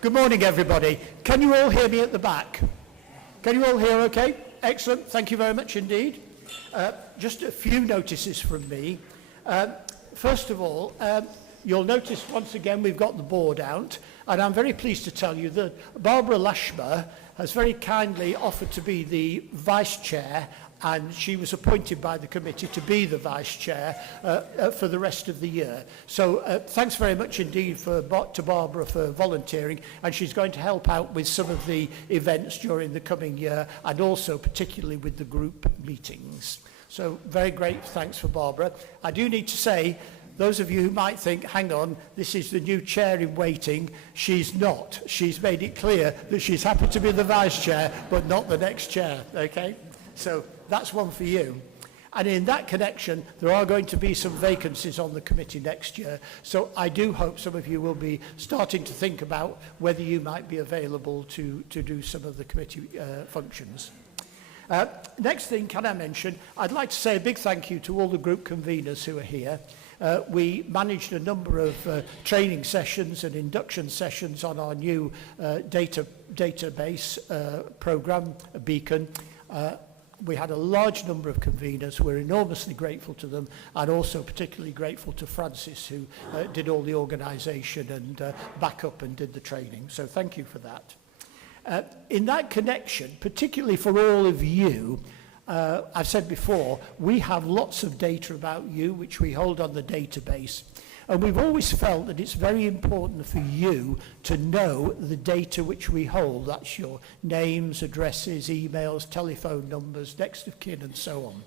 Good morning, everybody. Can you all hear me at the back? Can you all hear okay? Excellent. Thank you very much indeed. Just a few notices from me. First of all, you'll notice once again we've got the board out, and I'm very pleased to tell you that Barbara Lashmer has very kindly offered to be the vice chair, and she was appointed by the committee to be the vice chair for the rest of the year. So thanks very much indeed to Barbara for volunteering, and she's going to help out with some of the events during the coming year, and also particularly with the group meetings. So very great thanks for Barbara. I do need to say, those of you who might think, hang on, this is the new chair in waiting, she's not. She's made it clear that she's happy to be the vice chair, but not the next chair, okay? So that's one for you. And in that connection, there are going to be some vacancies on the committee next year. So I do hope some of you will be starting to think about whether you might be available to do some of the committee functions. Next thing, can I mention, I'd like to say a big thank you to all the group conveners who are here. We managed a number of training sessions and induction sessions on our new database program, Beacon. We had a large number of conveners. We're enormously grateful to them, and also particularly grateful to Francis, who did all the organisation and backup and did the training. So thank you for that. In that connection, particularly for all of you, I've said before, we have lots of data about you, which we hold on the database. And we've always felt that it's very important for you to know the data which we hold. That's your names, addresses, emails, telephone numbers, next of kin, and so on.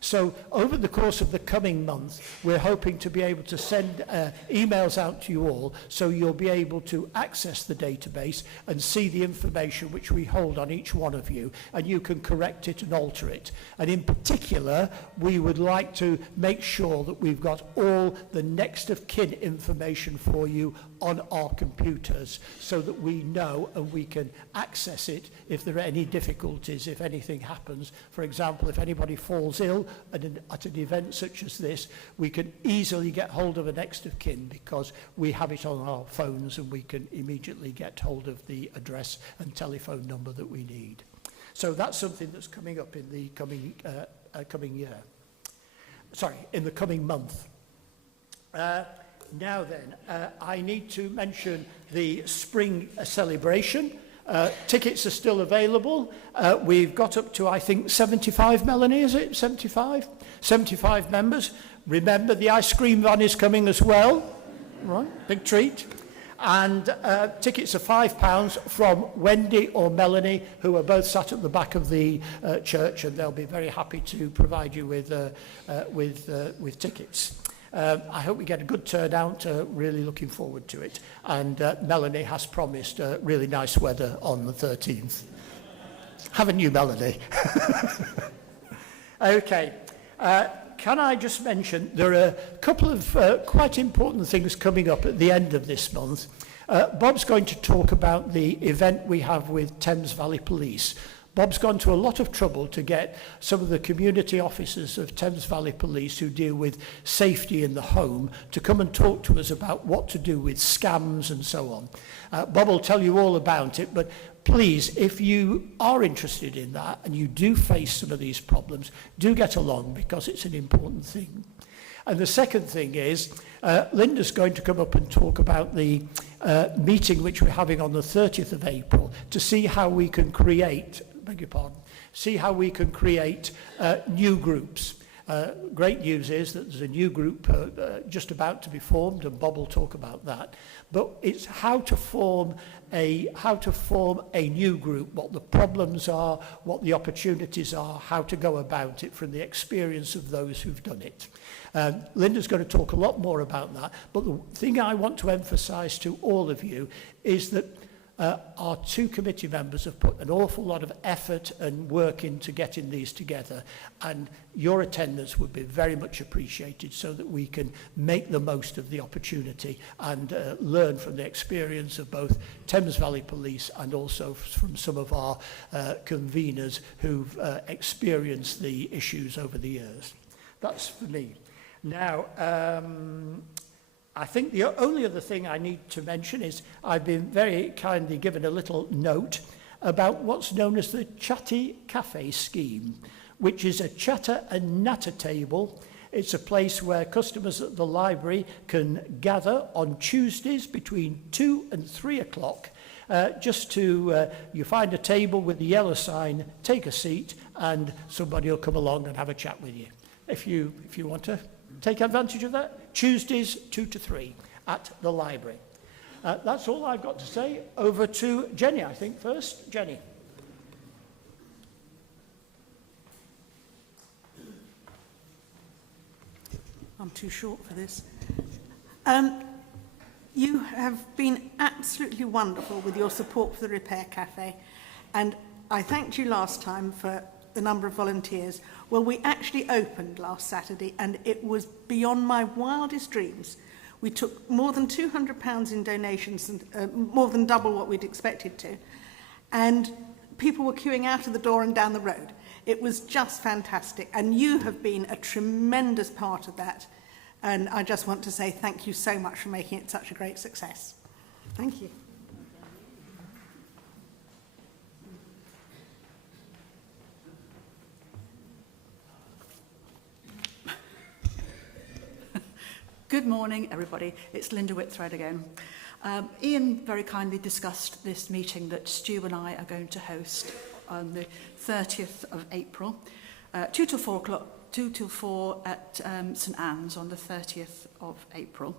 So over the course of the coming month, we're hoping to be able to send emails out to you all, so you'll be able to access the database and see the information which we hold on each one of you, and you can correct it and alter it. And in particular, we would like to make sure that we've got all the next of kin information for you on our computers, so that we know and we can access it if there are any difficulties, if anything happens. For example, if anybody falls ill at an event such as this, we can easily get hold of a next of kin because we have it on our phones, and we can immediately get hold of the address and telephone number that we need. So that's something that's coming up in the coming year. Sorry, in the coming month. Now then, I need to mention the spring celebration. Tickets are still available. We've got up to, I think, 75, Melanie, is it? 75? 75 members. Remember, the ice cream van is coming as well. Right, big treat. And tickets are £5 from Wendy or Melanie, who are both sat at the back of the church, and they'll be very happy to provide you with tickets. I hope we get a good turnout, really looking forward to it. And Melanie has promised really nice weather on the 13th. Haven't you, Melanie? Okay. Can I just mention, there are a couple of quite important things coming up at the end of this month. Bob's going to talk about the event we have with Thames Valley Police. Bob's gone to a lot of trouble to get some of the community officers of Thames Valley Police who deal with safety in the home to come and talk to us about what to do with scams and so on. Bob will tell you all about it, but please, if you are interested in that and you do face some of these problems, do get along, because it's an important thing. And the second thing is, Linda's going to come up and talk about the meeting which we're having on the 30th of April to see how we can create, new groups. Great news is that there's a new group just about to be formed, and Bob will talk about that. But it's how to form a new group, what the problems are, what the opportunities are, how to go about it from the experience of those who've done it. Linda's going to talk a lot more about that, but the thing I want to emphasise to all of you is that our two committee members have put an awful lot of effort and work into getting these together, and your attendance would be very much appreciated so that we can make the most of the opportunity and learn from the experience of both Thames Valley Police and also from some of our conveners who've experienced the issues over the years. That's for me. Now, I think the only other thing I need to mention is I've been very kindly given a little note about what's known as the Chatty Cafe scheme, which is a chatter and natter table. It's a place where customers at the library can gather on Tuesdays between 2 and 3 o'clock. Just to, you find a table with the yellow sign, take a seat, and somebody will come along and have a chat with you. If you want to take advantage of that, Tuesdays 2 to 3 at the library. That's all I've got to say. Over to Jenny, I think, first. Jenny. I'm too short for this. You have been absolutely wonderful with your support for the Repair Cafe, and I thanked you last time for the number of volunteers. Well, we actually opened last Saturday, and it was beyond my wildest dreams. We took more than £200 in donations, and more than double what we'd expected to, and people were queuing out of the door and down the road. It was just fantastic, and you have been a tremendous part of that. And I just want to say thank you so much for making it such a great success. Thank you. Good morning, everybody. It's Linda Whitthread again. Ian very kindly discussed this meeting that Stu and I are going to host on the 30th of April, 2 till 4 o'clock. 2 till 4 at St Anne's on the 30th of April.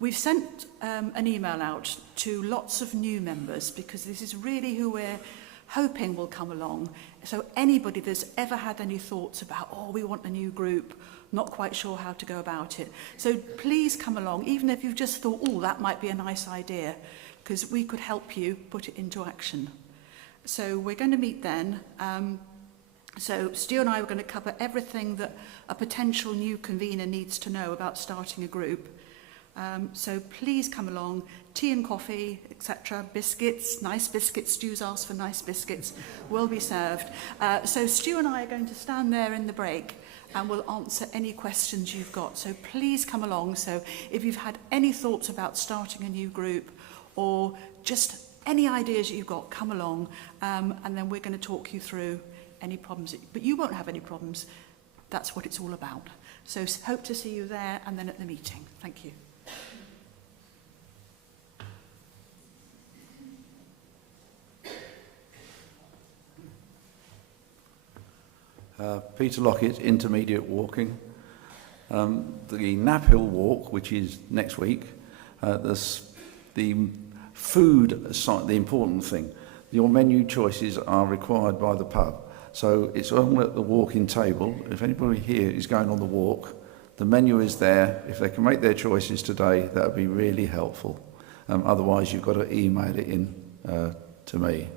We've sent an email out to lots of new members because this is really who we're hoping will come along. So anybody that's ever had any thoughts about, oh, we want a new group, not quite sure how to go about it. So please come along, even if you've just thought, oh, that might be a nice idea, because we could help you put it into action. So we're going to meet then. So Stu and I were going to cover everything that a potential new convener needs to know about starting a group. So please come along, tea and coffee, etc., biscuits, nice biscuits. Stu's asked for nice biscuits, will be served. So Stu and I are going to stand there in the break and we'll answer any questions you've got. So please come along. So if you've had any thoughts about starting a new group or just any ideas that you've got, come along and then we're going to talk you through any problems, but you won't have any problems. That's what it's all about. So hope to see you there and then at the meeting. Thank you. Peter Lockett, intermediate walking. The Knapp Hill Walk, which is next week, the food side, the important thing. Your menu choices are required by the pub. So it's all at the walking table. If anybody here is going on the walk, the menu is there. If they can make their choices today, that would be really helpful. Otherwise, you've got to email it in to me.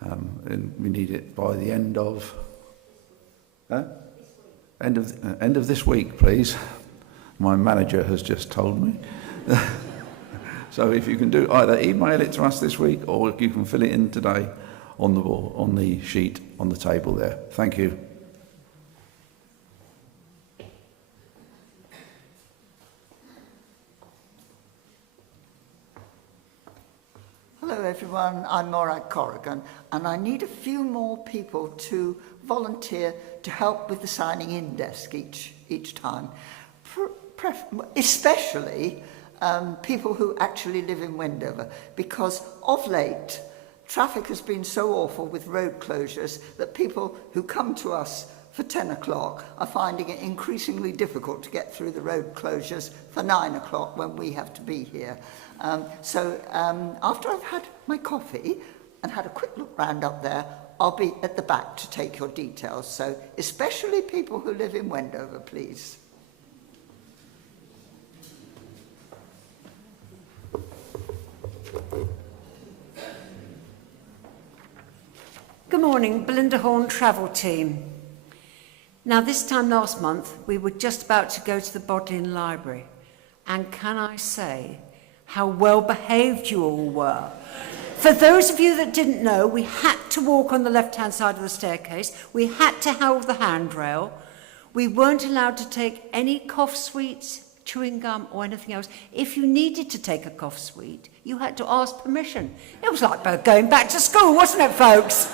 And we need it by the end of end of this week, please. My manager has just told me. So if you can do either email it to us this week, or you can fill it in today on the sheet on the table there. Thank you. Hello everyone, I'm Morag Corrigan and I need a few more people to volunteer to help with the signing in desk each time, especially people who actually live in Wendover, because of late traffic has been so awful with road closures that people who come to us for 10 o'clock are finding it increasingly difficult to get through the road closures for 9 o'clock when we have to be here. So after I've had my coffee and had a quick look round up there, I'll be at the back to take your details. So especially people who live in Wendover, please. Good morning, Belinda Horn travel team. Now this time last month we were just about to go to the Bodleian Library, and can I say how well behaved you all were. For those of you that didn't know, we had to walk on the left hand side of the staircase, we had to hold the handrail, we weren't allowed to take any cough sweets, chewing gum or anything else. If you needed to take a cough sweet, you had to ask permission. It was like going back to school, wasn't it, folks?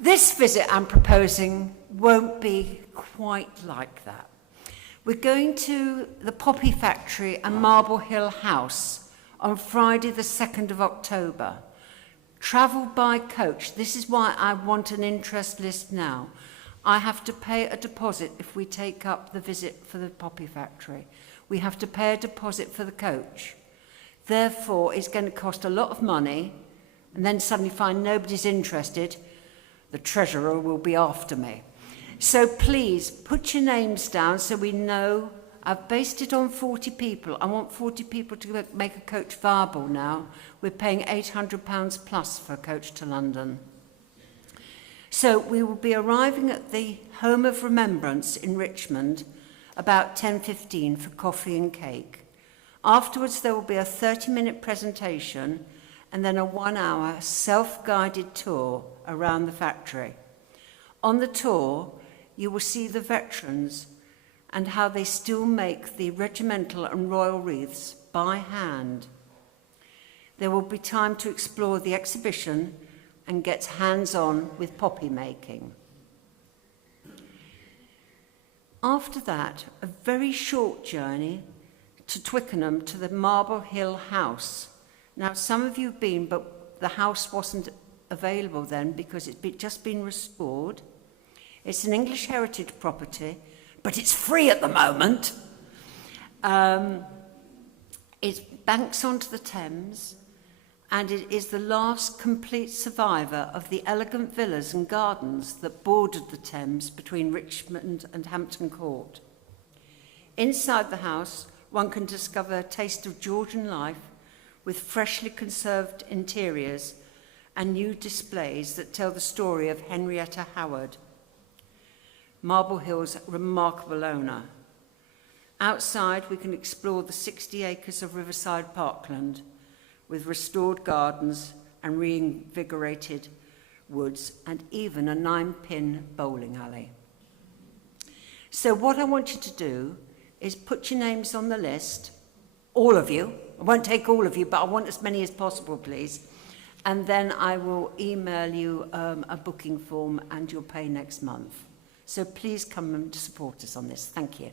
This visit I'm proposing won't be quite like that. We're going to the Poppy Factory and Marble Hill House on Friday the 2nd of October. Travel by coach. This is why I want an interest list now. I have to pay a deposit if we take up the visit for the Poppy Factory. We have to pay a deposit for the coach. Therefore, it's going to cost a lot of money, and then suddenly find nobody's interested. The treasurer will be after me. So please, put your names down so we know. I've based it on 40 people. I want 40 people to make a coach viable now. We're paying £800 plus for a coach to London. So we will be arriving at the Home of Remembrance in Richmond about 10:15 for coffee and cake. Afterwards, there will be a 30-minute presentation and then a 1-hour self-guided tour around the factory. On the tour, you will see the veterans and how they still make the regimental and royal wreaths by hand. There will be time to explore the exhibition and get hands-on with poppy making. After that, a very short journey to Twickenham to the Marble Hill House. Now, some of you have been, but the house wasn't available then because it's just been restored. It's an English heritage property, but it's free at the moment. It banks onto the Thames, and it is the last complete survivor of the elegant villas and gardens that bordered the Thames between Richmond and Hampton Court. Inside the house, one can discover a taste of Georgian life with freshly conserved interiors and new displays that tell the story of Henrietta Howard, Marble Hill's remarkable owner. Outside, we can explore the 60 acres of riverside parkland with restored gardens and reinvigorated woods and even a 9-pin bowling alley. So what I want you to do is put your names on the list, all of you. I won't take all of you, but I want as many as possible, please. And then I will email you a booking form and you'll pay next month. So please come and support us on this. Thank you.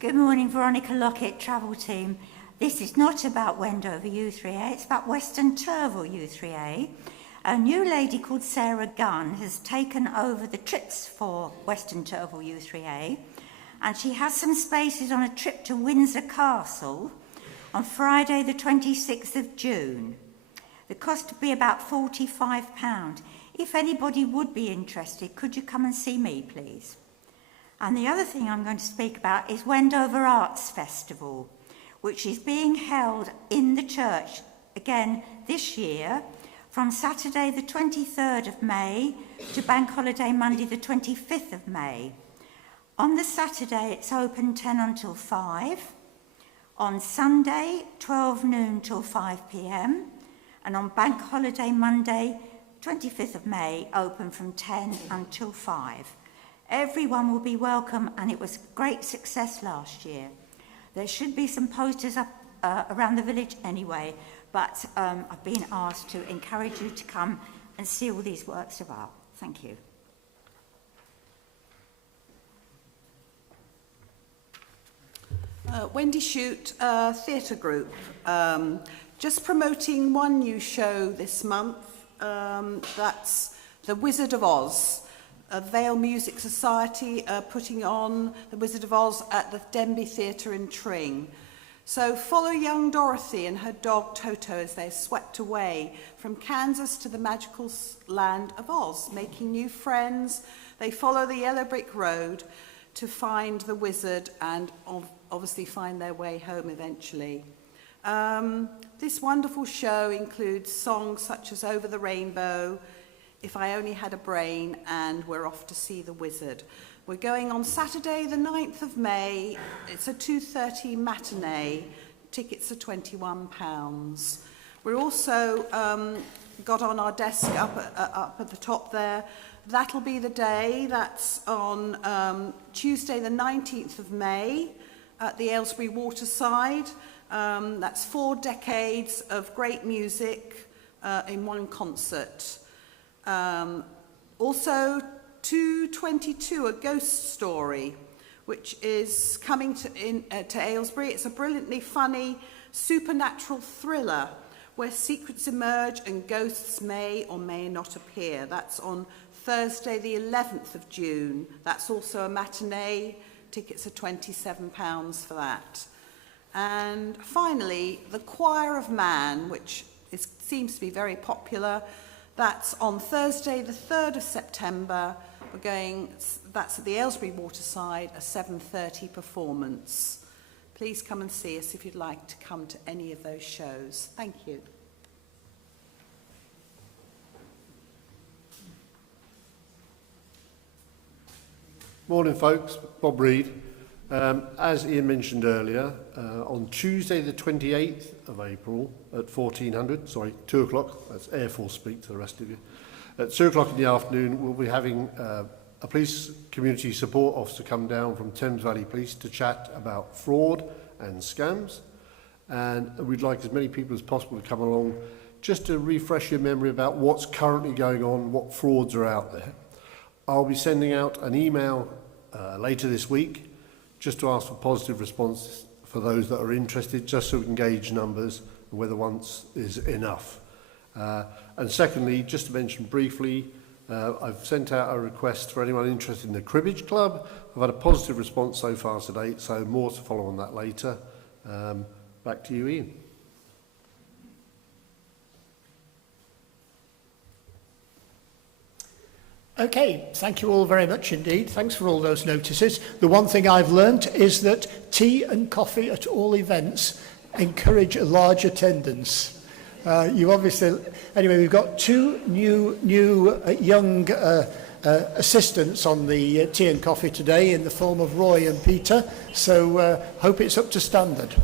Good morning, Veronica Lockett, travel team. This is not about Wendover U3A, it's about Western Turville U3A. A new lady called Sarah Gunn has taken over the trips for Western Turville U3A, and she has some spaces on a trip to Windsor Castle on Friday the 26th of June. The cost would be about £45. If anybody would be interested, could you come and see me, please? And the other thing I'm going to speak about is Wendover Arts Festival, which is being held in the church again this year from Saturday the 23rd of May to Bank Holiday Monday the 25th of May. On the Saturday, it's open 10 until 5. On Sunday, 12 noon till 5 p.m. And on Bank Holiday Monday, 25th of May, open from 10 until 5. Everyone will be welcome, and it was a great success last year. There should be some posters up around the village anyway, but I've been asked to encourage you to come and see all these works of art. Thank you. Wendy Shute, theatre group, just promoting one new show this month. That's The Wizard of Oz. Vale Music Society putting on The Wizard of Oz at the Denby Theatre in Tring. So follow young Dorothy and her dog Toto as they're swept away from Kansas to the magical land of Oz, making new friends. They follow the yellow brick road to find the wizard and obviously find their way home eventually. This wonderful show includes songs such as Over the Rainbow, If I Only Had a Brain, and We're Off to See the Wizard. We're going on Saturday the 9th of May. It's a 2:30 matinee. Tickets are £21. We're also got on our desk up at the top there. That'll be the day. That's on Tuesday the 19th of May at the Aylesbury Waterside. That's 4 decades of great music in one concert. Also, 222, A Ghost Story, which is coming to Aylesbury. It's a brilliantly funny supernatural thriller where secrets emerge and ghosts may or may not appear. That's on Thursday the 11th of June. That's also a matinee. Tickets are £27 for that. And finally, The Choir of Man, which seems to be very popular. That's on Thursday the 3rd of September. That's at the Aylesbury Waterside, a 7:30 performance. Please come and see us if you'd like to come to any of those shows. Thank you. Morning, folks. Bob Reed. As Ian mentioned earlier, on Tuesday the 28th of April at 2 o'clock, that's Air Force speak to the rest of you, at 2 o'clock in the afternoon, we'll be having a police community support officer come down from Thames Valley Police to chat about fraud and scams. And we'd like as many people as possible to come along just to refresh your memory about what's currently going on, what frauds are out there. I'll be sending out an email later this week just to ask for positive responses for those that are interested, just so we can gauge numbers and whether once is enough. And secondly, just to mention briefly, I've sent out a request for anyone interested in the Cribbage Club. I've had a positive response so far to date, so more to follow on that later. Back to you, Ian. Okay, thank you all very much indeed. Thanks for all those notices. The one thing I've learnt is that tea and coffee at all events encourage a large attendance. You obviously, anyway, we've got 2 new young assistants on the tea and coffee today in the form of Roy and Peter, so hope it's up to standard.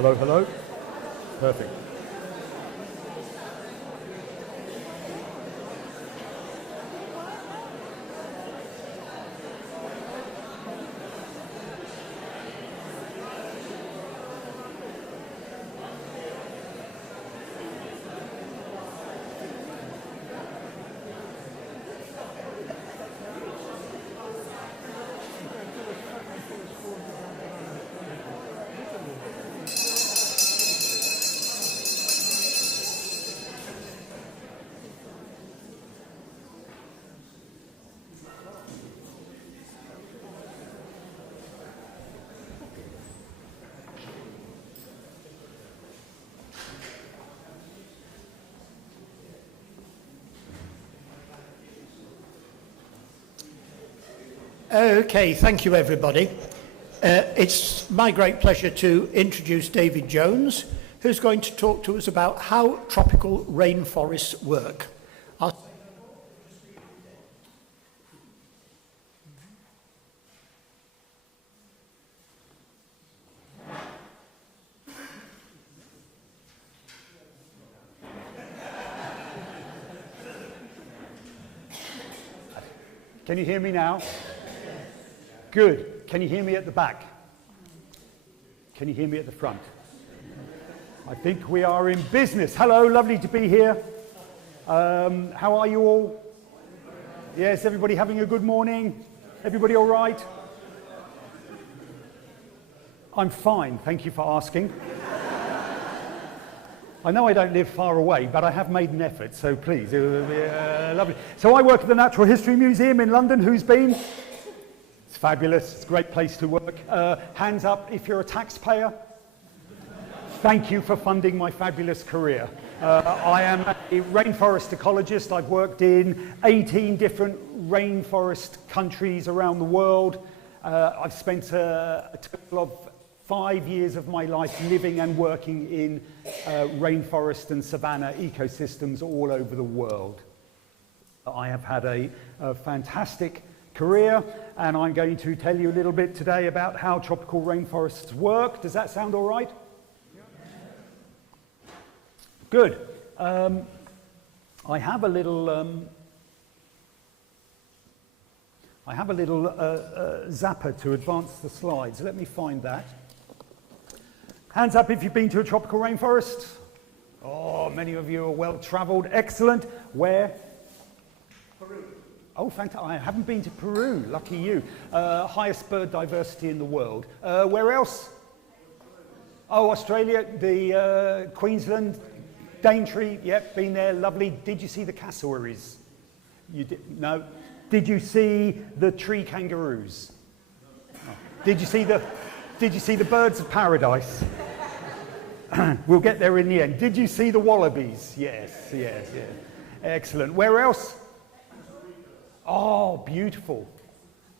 Hello, hello. Perfect. Okay, thank you everybody. It's my great pleasure to introduce David Jones, who's going to talk to us about how tropical rainforests work. Can you hear me now? Good. Can you hear me at the back? Can you hear me at the front? I think we are in business. Hello, lovely to be here. How are you all? Yes, everybody having a good morning? Everybody all right? I'm fine, thank you for asking. I know I don't live far away, but I have made an effort, so please, it will be lovely. So I work at the Natural History Museum in London. Who's been? It's fabulous. It's a great place to work. Hands up if you're a taxpayer. Thank you for funding my fabulous career. I am a rainforest ecologist. I've worked in 18 different rainforest countries around the world. I've spent a total of 5 years of my life living and working in rainforest and savanna ecosystems all over the world. I have had a fantastic career, and I'm going to tell you a little bit today about how tropical rainforests work. Does that sound all right? Good. I have a little zapper to advance the slides. Let me find that. Hands up if you've been to a tropical rainforest. Oh, many of you are well traveled. Excellent. Where? Peru. Oh, fantastic. I haven't been to Peru. Lucky you. Highest bird diversity in the world. Where else? Oh, Australia, the Queensland, Daintree. Yep, been there. Lovely. Did you see the cassowaries? You did? No. Did you see the tree kangaroos? Oh. Did you see the birds of paradise? We'll get there in the end. Did you see the wallabies? Yes, yes, yes. Excellent. Where else? Oh, beautiful.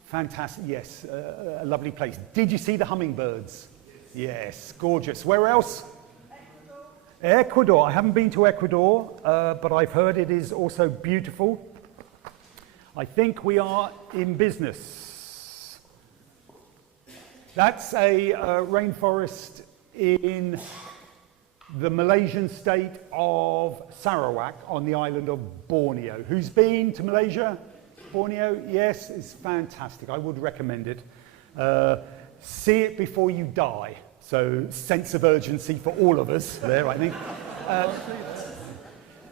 Fantastic. Yes, a lovely place. Did you see the hummingbirds? Yes, gorgeous. Where else? Ecuador. I haven't been to Ecuador, but I've heard it is also beautiful. I think we are in business. That's a rainforest in the Malaysian state of Sarawak on the island of Borneo. Who's been to Malaysia? Borneo? Yes, it's fantastic. I would recommend it. See it before you die. So, sense of urgency for all of us there, I think.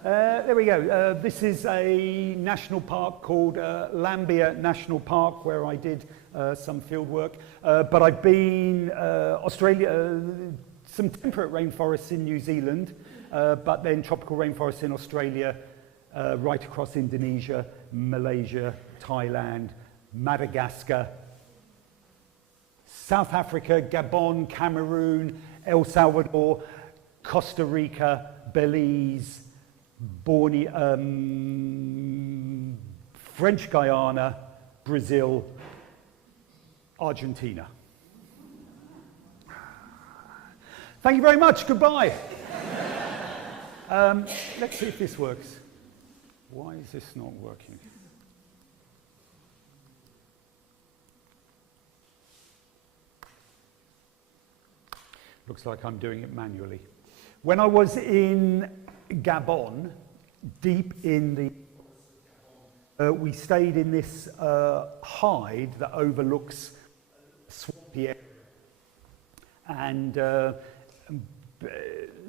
There we go. This is a national park called Lambia National Park, where I did some field work. But I've been Australia, some temperate rainforests in New Zealand, but then tropical rainforests in Australia, right across Indonesia, Malaysia, Thailand, Madagascar, South Africa, Gabon, Cameroon, El Salvador, Costa Rica, Belize, Borneo, French Guiana, Brazil, Argentina. Thank you very much. Goodbye. Let's see if this works. Why is this not working? Looks like I'm doing it manually. When I was in Gabon, deep in the... we stayed in this hide that overlooks swampy area. And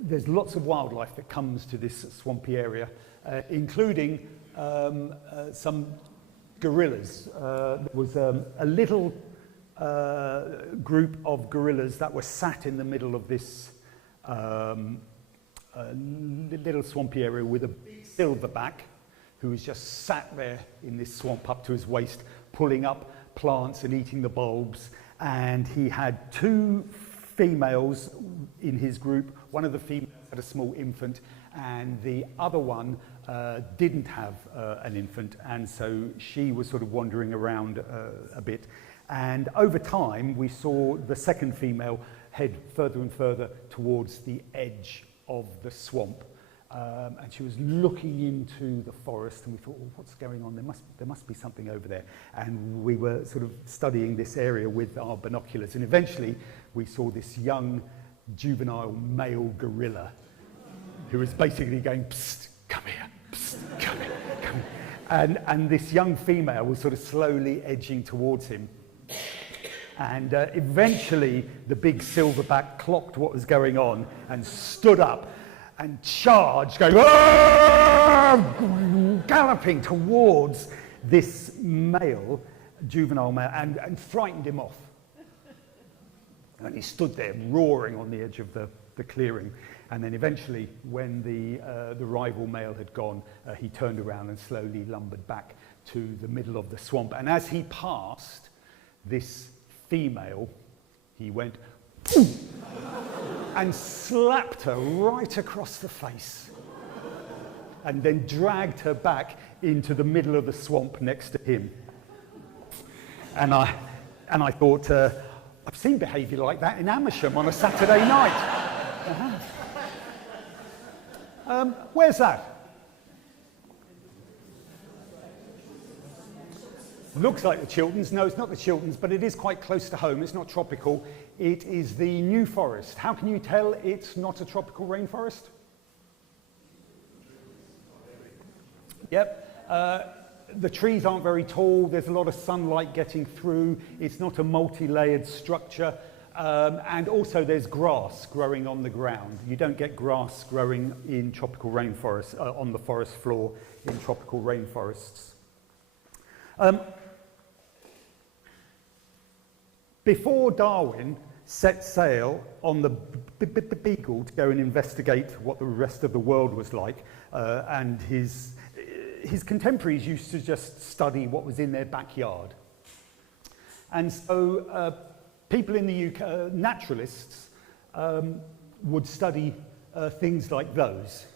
there's lots of wildlife that comes to this swampy area, including some gorillas. There was a little group of gorillas that were sat in the middle of this little swampy area with a big silverback who was just sat there in this swamp up to his waist, pulling up plants and eating the bulbs. And he had 2 females in his group. One of the females had a small infant, and the other one didn't have an infant, and so she was sort of wandering around a bit. And over time, we saw the second female head further and further towards the edge of the swamp. And she was looking into the forest, and we thought, well, what's going on? There must be something over there. And we were sort of studying this area with our binoculars, and eventually we saw this young juvenile male gorilla who was basically going, psst, come here, psst, come here, come here. And this young female was sort of slowly edging towards him. And eventually the big silverback clocked what was going on and stood up and charged, going, galloping towards this male, juvenile male, and frightened him off. And he stood there roaring on the edge of the clearing. And then eventually, when the rival male had gone, he turned around and slowly lumbered back to the middle of the swamp. And as he passed this female, he went, ooh, and slapped her right across the face, and then dragged her back into the middle of the swamp next to him. And I thought, I've seen behaviour like that in Amersham on a Saturday night. Where's that? Looks like the Chilterns. No, it's not the Chilterns, but it is quite close to home. It's not tropical. It is the New Forest. How can you tell it's not a tropical rainforest? Yep. The trees aren't very tall. There's a lot of sunlight getting through. It's not a multi-layered structure. And also there's grass growing on the ground. You don't get grass growing in tropical rainforests, on the forest floor in tropical rainforests. Before Darwin set sail on the Beagle to go and investigate what the rest of the world was like, and his contemporaries used to just study what was in their backyard. And so people in the UK, naturalists, would study things like those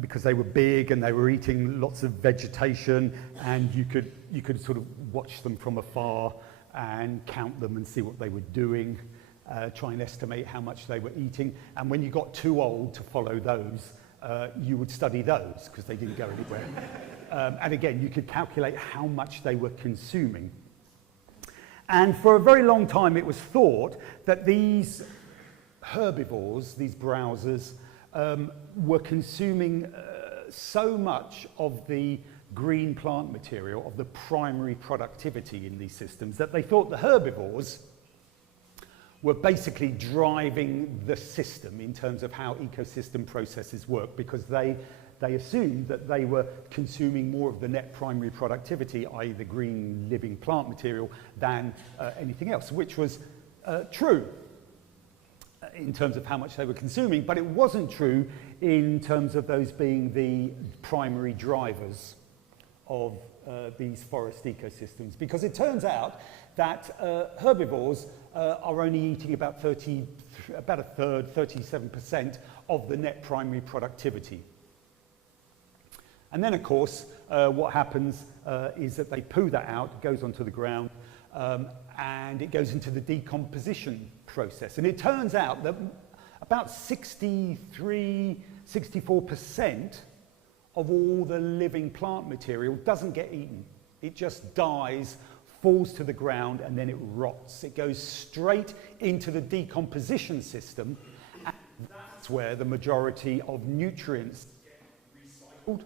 because they were big and they were eating lots of vegetation, and you could sort of watch them from afar and count them and see what they were doing, try and estimate how much they were eating. And when you got too old to follow those, you would study those because they didn't go anywhere. And again, you could calculate how much they were consuming. And for a very long time, it was thought that these herbivores, these browsers, were consuming so much of the green plant material, of the primary productivity in these systems, that they thought the herbivores were basically driving the system in terms of how ecosystem processes work, because they assumed that they were consuming more of the net primary productivity, i.e. the green living plant material, than anything else, which was true in terms of how much they were consuming, but it wasn't true in terms of those being the primary drivers of these forest ecosystems, because it turns out that herbivores are only eating about a third, 37% of the net primary productivity. And then, of course, what happens is that they poo that out, it goes onto the ground, and it goes into the decomposition process. And it turns out that about 64% of all the living plant material doesn't get eaten. It just dies falls to the ground, and then it rots. It goes straight into the decomposition system, and that's where the majority of nutrients get recycled.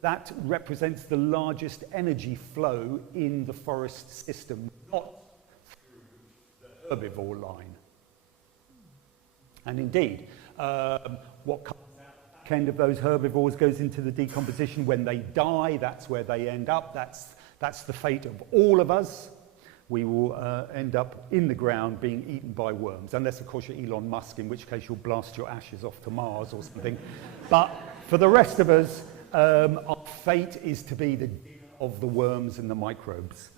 That represents the largest energy flow in the forest system, not through the herbivore line. And indeed, what comes out the back end of those herbivores goes into the decomposition. When they die, that's where they end up. That's the fate of all of us. We will end up in the ground being eaten by worms, unless, of course, you're Elon Musk, in which case you'll blast your ashes off to Mars or something. But for the rest of us, our fate is to be the dinner of the worms and the microbes.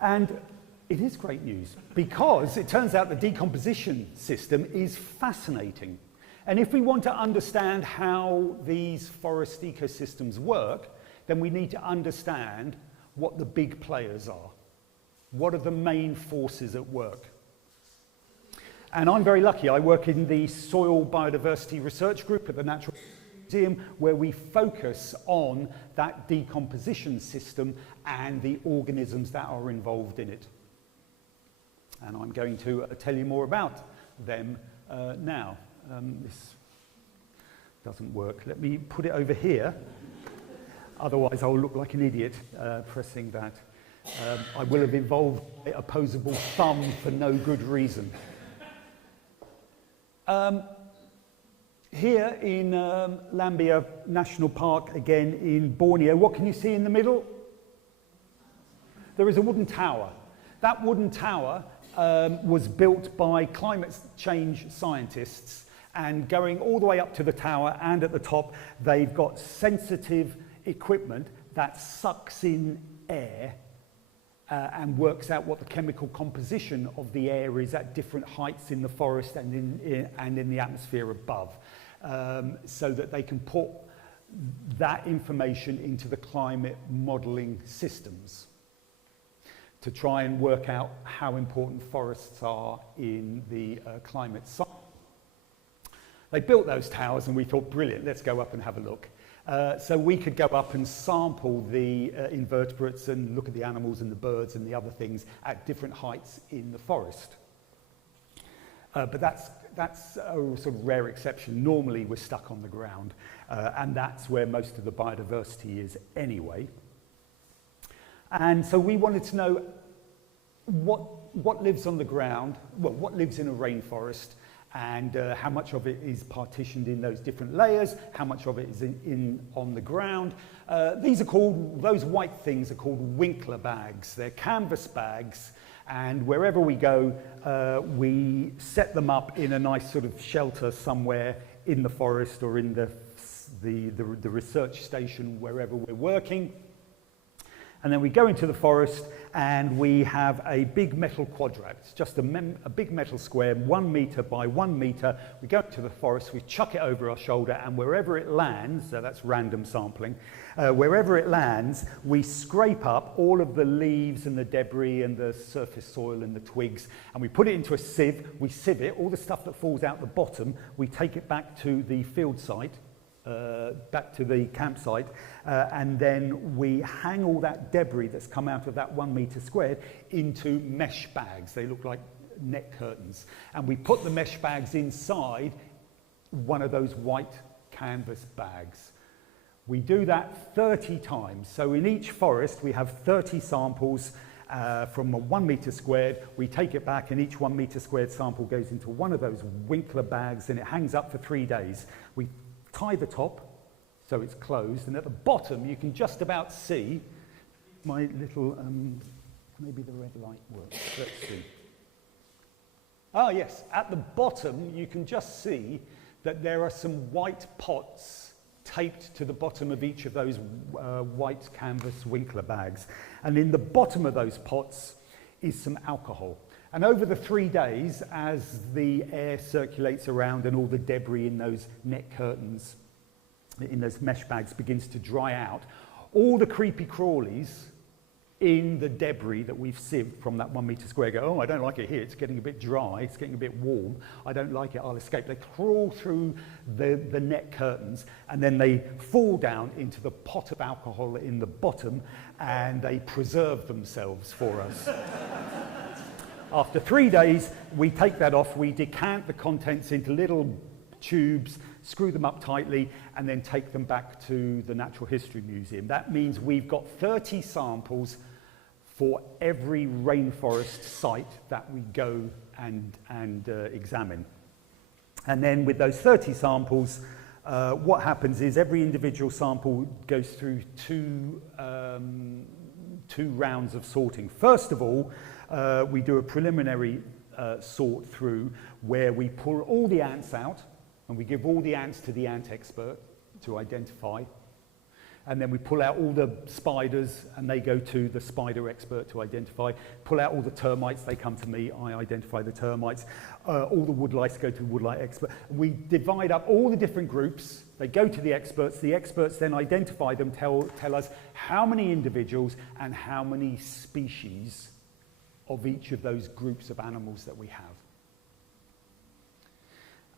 And it is great news, because it turns out the decomposition system is fascinating. And if we want to understand how these forest ecosystems work, then we need to understand what the big players are. What are the main forces at work? And I'm very lucky. I work in the Soil Biodiversity Research Group at the Natural Museum, where we focus on that decomposition system and the organisms that are involved in it. And I'm going to tell you more about them now. This doesn't work. Let me put it over here. Otherwise, I'll look like an idiot pressing that. I will have involved my opposable thumb for no good reason. Here in Lambia National Park, again in Borneo, what can you see in the middle? There is a wooden tower. That wooden tower was built by climate change scientists, and going all the way up to the tower and at the top, they've got sensitive equipment that sucks in air and works out what the chemical composition of the air is at different heights in the forest and in the atmosphere above, so that they can put that information into the climate modelling systems to try and work out how important forests are in the climate cycle. They built those towers, and we thought, brilliant, let's go up and have a look. So we could go up and sample the invertebrates and look at the animals and the birds and the other things at different heights in the forest. But that's a sort of rare exception. Normally we're stuck on the ground, and that's where most of the biodiversity is anyway. And so we wanted to know what lives on the ground, well, what lives in a rainforest, and how much of it is partitioned in those different layers, how much of it is on the ground. Those white things are called winkler bags. They're canvas bags, and wherever we go, we set them up in a nice sort of shelter somewhere in the forest or in the research station, wherever we're working. And then we go into the forest, and we have a big metal quadrat. It's just a big metal square, 1 metre by 1 metre. We go into the forest, we chuck it over our shoulder, and wherever it lands, so that's random sampling, wherever it lands, we scrape up all of the leaves and the debris and the surface soil and the twigs, and we put it into a sieve. We sieve it, all the stuff that falls out the bottom, we take it back to the field site, back to the campsite, and then we hang all that debris that's come out of that 1 metre squared into mesh bags. They look like net curtains. And we put the mesh bags inside one of those white canvas bags. We do that 30 times. So in each forest, we have 30 samples from a 1 metre squared. We take it back, and each 1 metre squared sample goes into one of those winkler bags, and it hangs up for 3 days. We tie the top so it's closed, and at the bottom you can just about see my little, maybe the red light works, let's see. Oh yes, at the bottom you can just see that there are some white pots taped to the bottom of each of those white canvas winkler bags, and in the bottom of those pots is some alcohol. And over the 3 days, as the air circulates around and all the debris in those net curtains, in those mesh bags, begins to dry out, all the creepy crawlies in the debris that we've sieved from that 1 metre square. Go, oh, I don't like it here, it's getting a bit dry, it's getting a bit warm, I don't like it, I'll escape. They crawl through the net curtains and then they fall down into the pot of alcohol in the bottom and they preserve themselves for us. After 3 days, we take that off, we decant the contents into little tubes, screw them up tightly, and then take them back to the Natural History Museum. That means we've got 30 samples for every rainforest site that we go and examine. And then with those 30 samples, what happens is every individual sample goes through two rounds of sorting. First of all, we do a preliminary sort through where we pull all the ants out, and we give all the ants to the ant expert to identify. And then we pull out all the spiders and they go to the spider expert to identify. Pull out all the termites, they come to me, I identify the termites. All the woodlice go to the woodlice expert. We divide up all the different groups, they go to the experts then identify them, tell us how many individuals and how many species of each of those groups of animals that we have.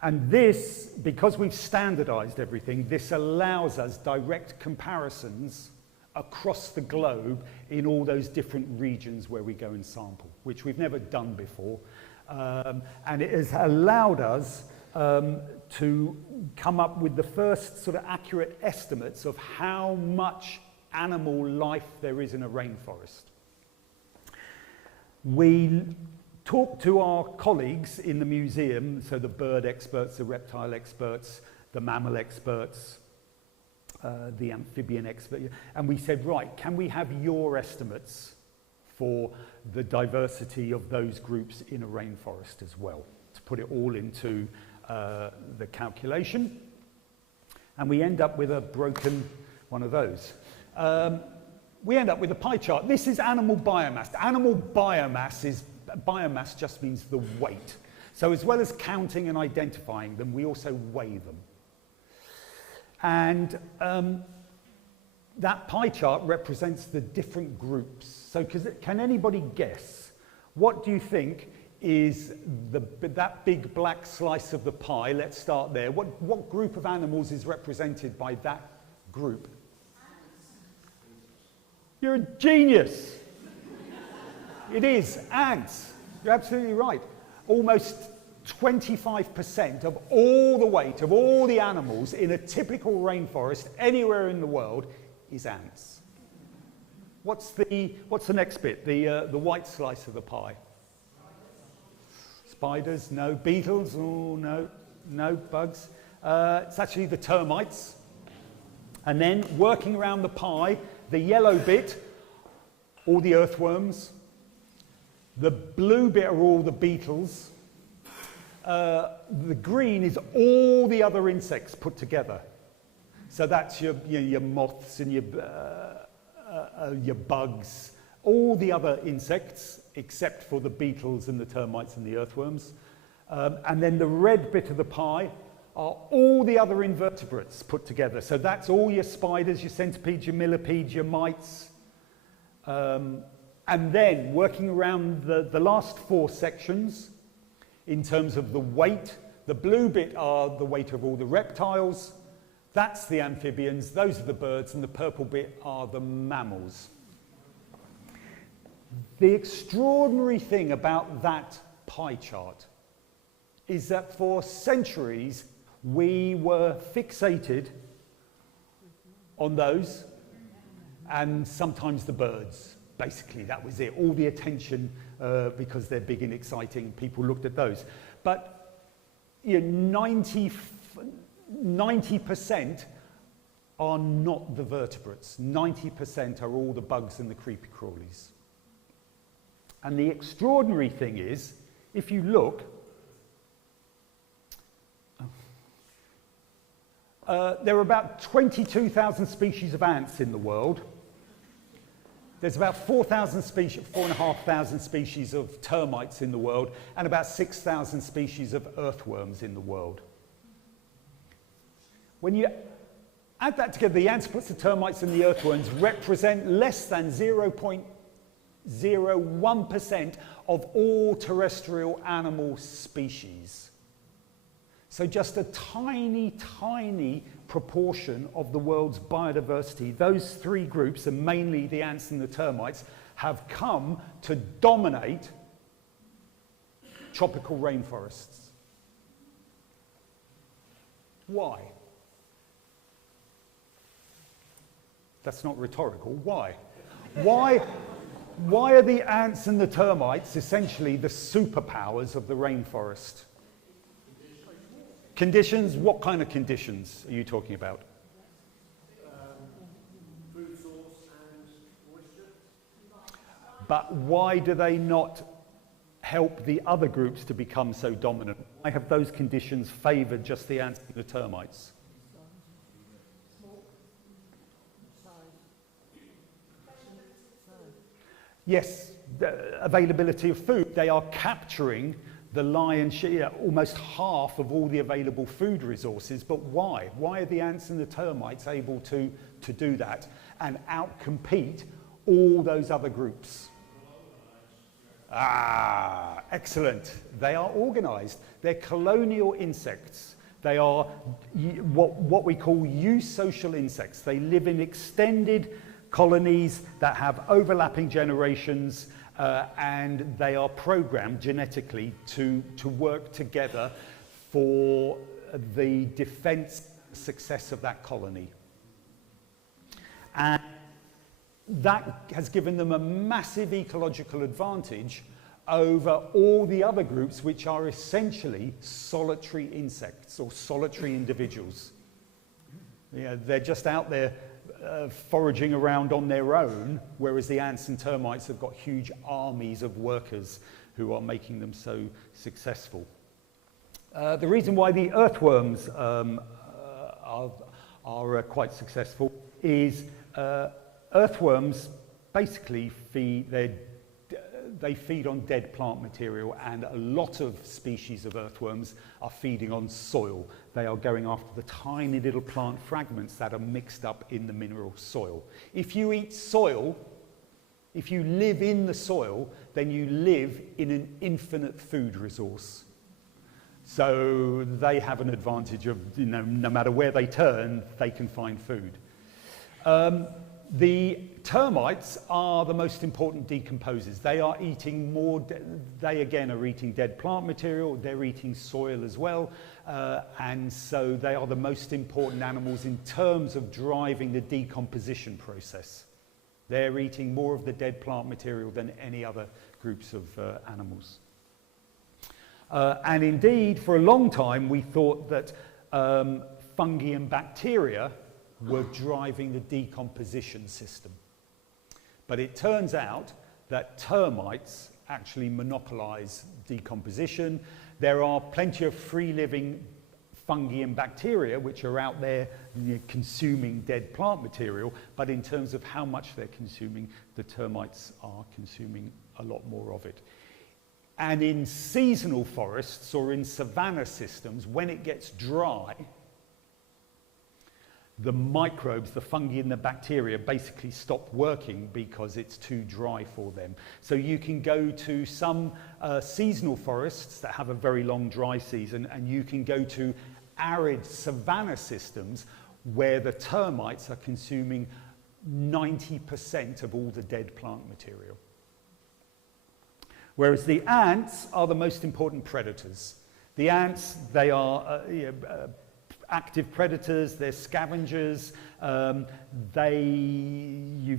And this, because we've standardized everything, this allows us direct comparisons across the globe in all those different regions where we go and sample, which we've never done before. And it has allowed us to come up with the first sort of accurate estimates of how much animal life there is in a rainforest. We talk to our colleagues in the museum, so the bird experts, the reptile experts, the mammal experts, the amphibian expert, and we said, right, can we have your estimates for the diversity of those groups in a rainforest as well, to put it all into the calculation. And we end up with a broken one of those. We end up with a pie chart. This is animal biomass. Animal biomass just means the weight. So as well as counting and identifying them, we also weigh them. And that pie chart represents the different groups. So can anybody guess, what do you think is that big black slice of the pie? Let's start there. What group of animals is represented by that group? You're a genius. It is ants. You're absolutely right. Almost 25% of all the weight of all the animals in a typical rainforest anywhere in the world is ants. What's the next bit? The white slice of the pie. Spiders? No. Beetles? Oh, no. No. Bugs? It's actually the termites. And then working around the pie, the yellow bit, all the earthworms. The blue bit are all the beetles. The green is all the other insects put together. So that's your moths and your bugs, all the other insects except for the beetles and the termites and the earthworms. And then the red bit of the pie are all the other invertebrates put together. So that's all your spiders, your centipedes, your millipedes, your mites. And then working around the last four sections in terms of the weight, the blue bit are the weight of all the reptiles, that's the amphibians, those are the birds, and the purple bit are the mammals. The extraordinary thing about that pie chart is that for centuries we were fixated on those and sometimes the birds. Basically, that was it. All the attention, because they're big and exciting, people looked at those. But 90% are not the vertebrates. 90% are all the bugs and the creepy crawlies. And the extraordinary thing is, if you look, there are about 22,000 species of ants in the world. There's about 4,500 species of termites in the world, and about 6,000 species of earthworms in the world. When you add that together, the ants, the termites, and the earthworms represent less than 0.2% 0.01% of all terrestrial animal species. So just a tiny, tiny proportion of the world's biodiversity, those three groups, and mainly the ants and the termites, have come to dominate tropical rainforests. Why? That's not rhetorical. Why? Why are the ants and the termites essentially the superpowers of the rainforest? Conditions? What kind of conditions are you talking about? Food source and moisture. But why do they not help the other groups to become so dominant? Why have those conditions favoured just the ants and the termites? Yes, the availability of food. They are capturing the lion's share, almost half of all the available food resources. But why? Why are the ants and the termites able to do that and outcompete all those other groups? Ah, excellent. They are organised. They're colonial insects. They are what we call eusocial insects. They live in extended colonies that have overlapping generations, and they are programmed genetically to work together for the defence success of that colony. And that has given them a massive ecological advantage over all the other groups, which are essentially solitary insects or solitary individuals. Yeah, they're just out there foraging around on their own, whereas the ants and termites have got huge armies of workers who are making them so successful. The reason why the earthworms are quite successful is earthworms basically they feed on dead plant material, and a lot of species of earthworms are feeding on soil. They are going after the tiny little plant fragments that are mixed up in the mineral soil. If you eat soil, if you live in the soil, then you live in an infinite food resource. So they have an advantage of, no matter where they turn, they can find food. The termites are the most important decomposers. They are eating they again are eating dead plant material, they're eating soil as well, and so they are the most important animals in terms of driving the decomposition process. They're eating more of the dead plant material than any other groups of animals. And indeed, for a long time, we thought that fungi and bacteria were driving the decomposition system. But it turns out that termites actually monopolize decomposition. There are plenty of free-living fungi and bacteria which are out there consuming dead plant material, but in terms of how much they're consuming, the termites are consuming a lot more of it. And in seasonal forests or in savanna systems, when it gets dry, the microbes, the fungi and the bacteria basically stop working because it's too dry for them. So you can go to some seasonal forests that have a very long dry season, and you can go to arid savanna systems where the termites are consuming 90% of all the dead plant material. Whereas the ants are the most important predators. The ants, they are active predators, they're scavengers. You've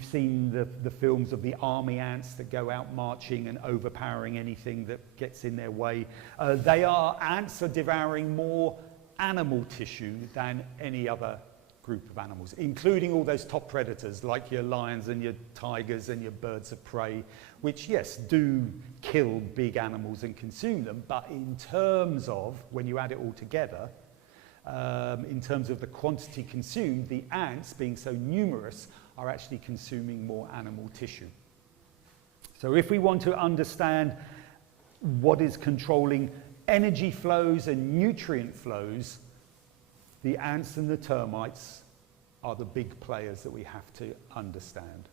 seen the films of the army ants that go out marching and overpowering anything that gets in their way. Ants are devouring more animal tissue than any other group of animals, including all those top predators like your lions and your tigers and your birds of prey, which, yes, do kill big animals and consume them, but in terms of, when you add it all together, in terms of the quantity consumed, the ants, being so numerous, are actually consuming more animal tissue. So if we want to understand what is controlling energy flows and nutrient flows, the ants and the termites are the big players that we have to understand.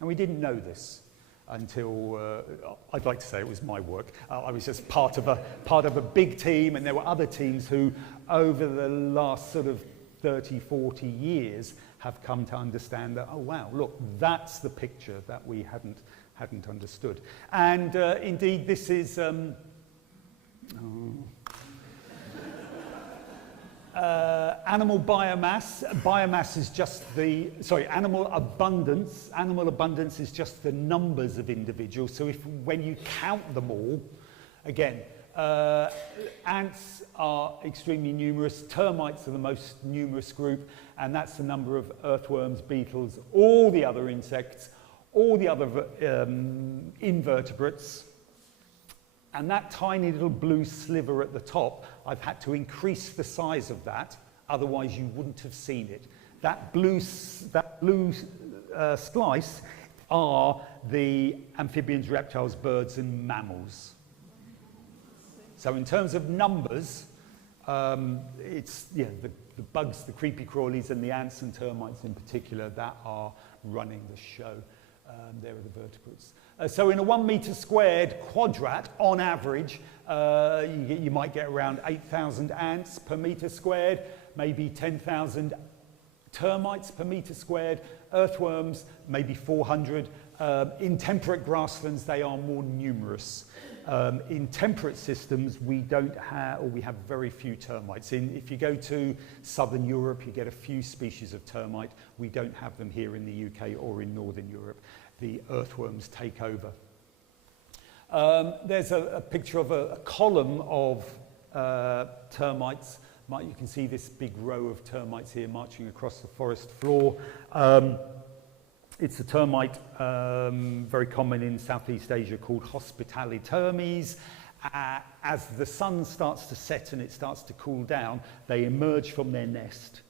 And we didn't know this. until I'd like to say it was my work. I was just part of a big team, and there were other teams who, over the last sort of 30, 40 years, have come to understand that, oh wow, look, that's the picture that we hadn't understood. And indeed, this is animal biomass. Biomass is just animal abundance. Animal abundance is just the numbers of individuals. So when you count them all, again, ants are extremely numerous. Termites are the most numerous group, and that's the number of earthworms, beetles, all the other insects, all the other invertebrates. And that tiny little blue sliver at the top, I've had to increase the size of that, otherwise you wouldn't have seen it. That blue slice are the amphibians, reptiles, birds, and mammals. So in terms of numbers, it's the bugs, the creepy crawlies, and the ants and termites in particular that are running the show. There are the vertebrates. So in a 1 meter squared quadrat, on average, you might get around 8,000 ants per meter squared, maybe 10,000 termites per meter squared, earthworms, maybe 400. In temperate grasslands, they are more numerous. In temperate systems, we have very few termites. If you go to southern Europe, you get a few species of termite. We don't have them here in the UK or in northern Europe. The earthworms take over. There's a picture of a column of termites. You can see this big row of termites here marching across the forest floor. It's a termite very common in Southeast Asia called Hospitalitermes. As the sun starts to set and it starts to cool down, they emerge from their nest,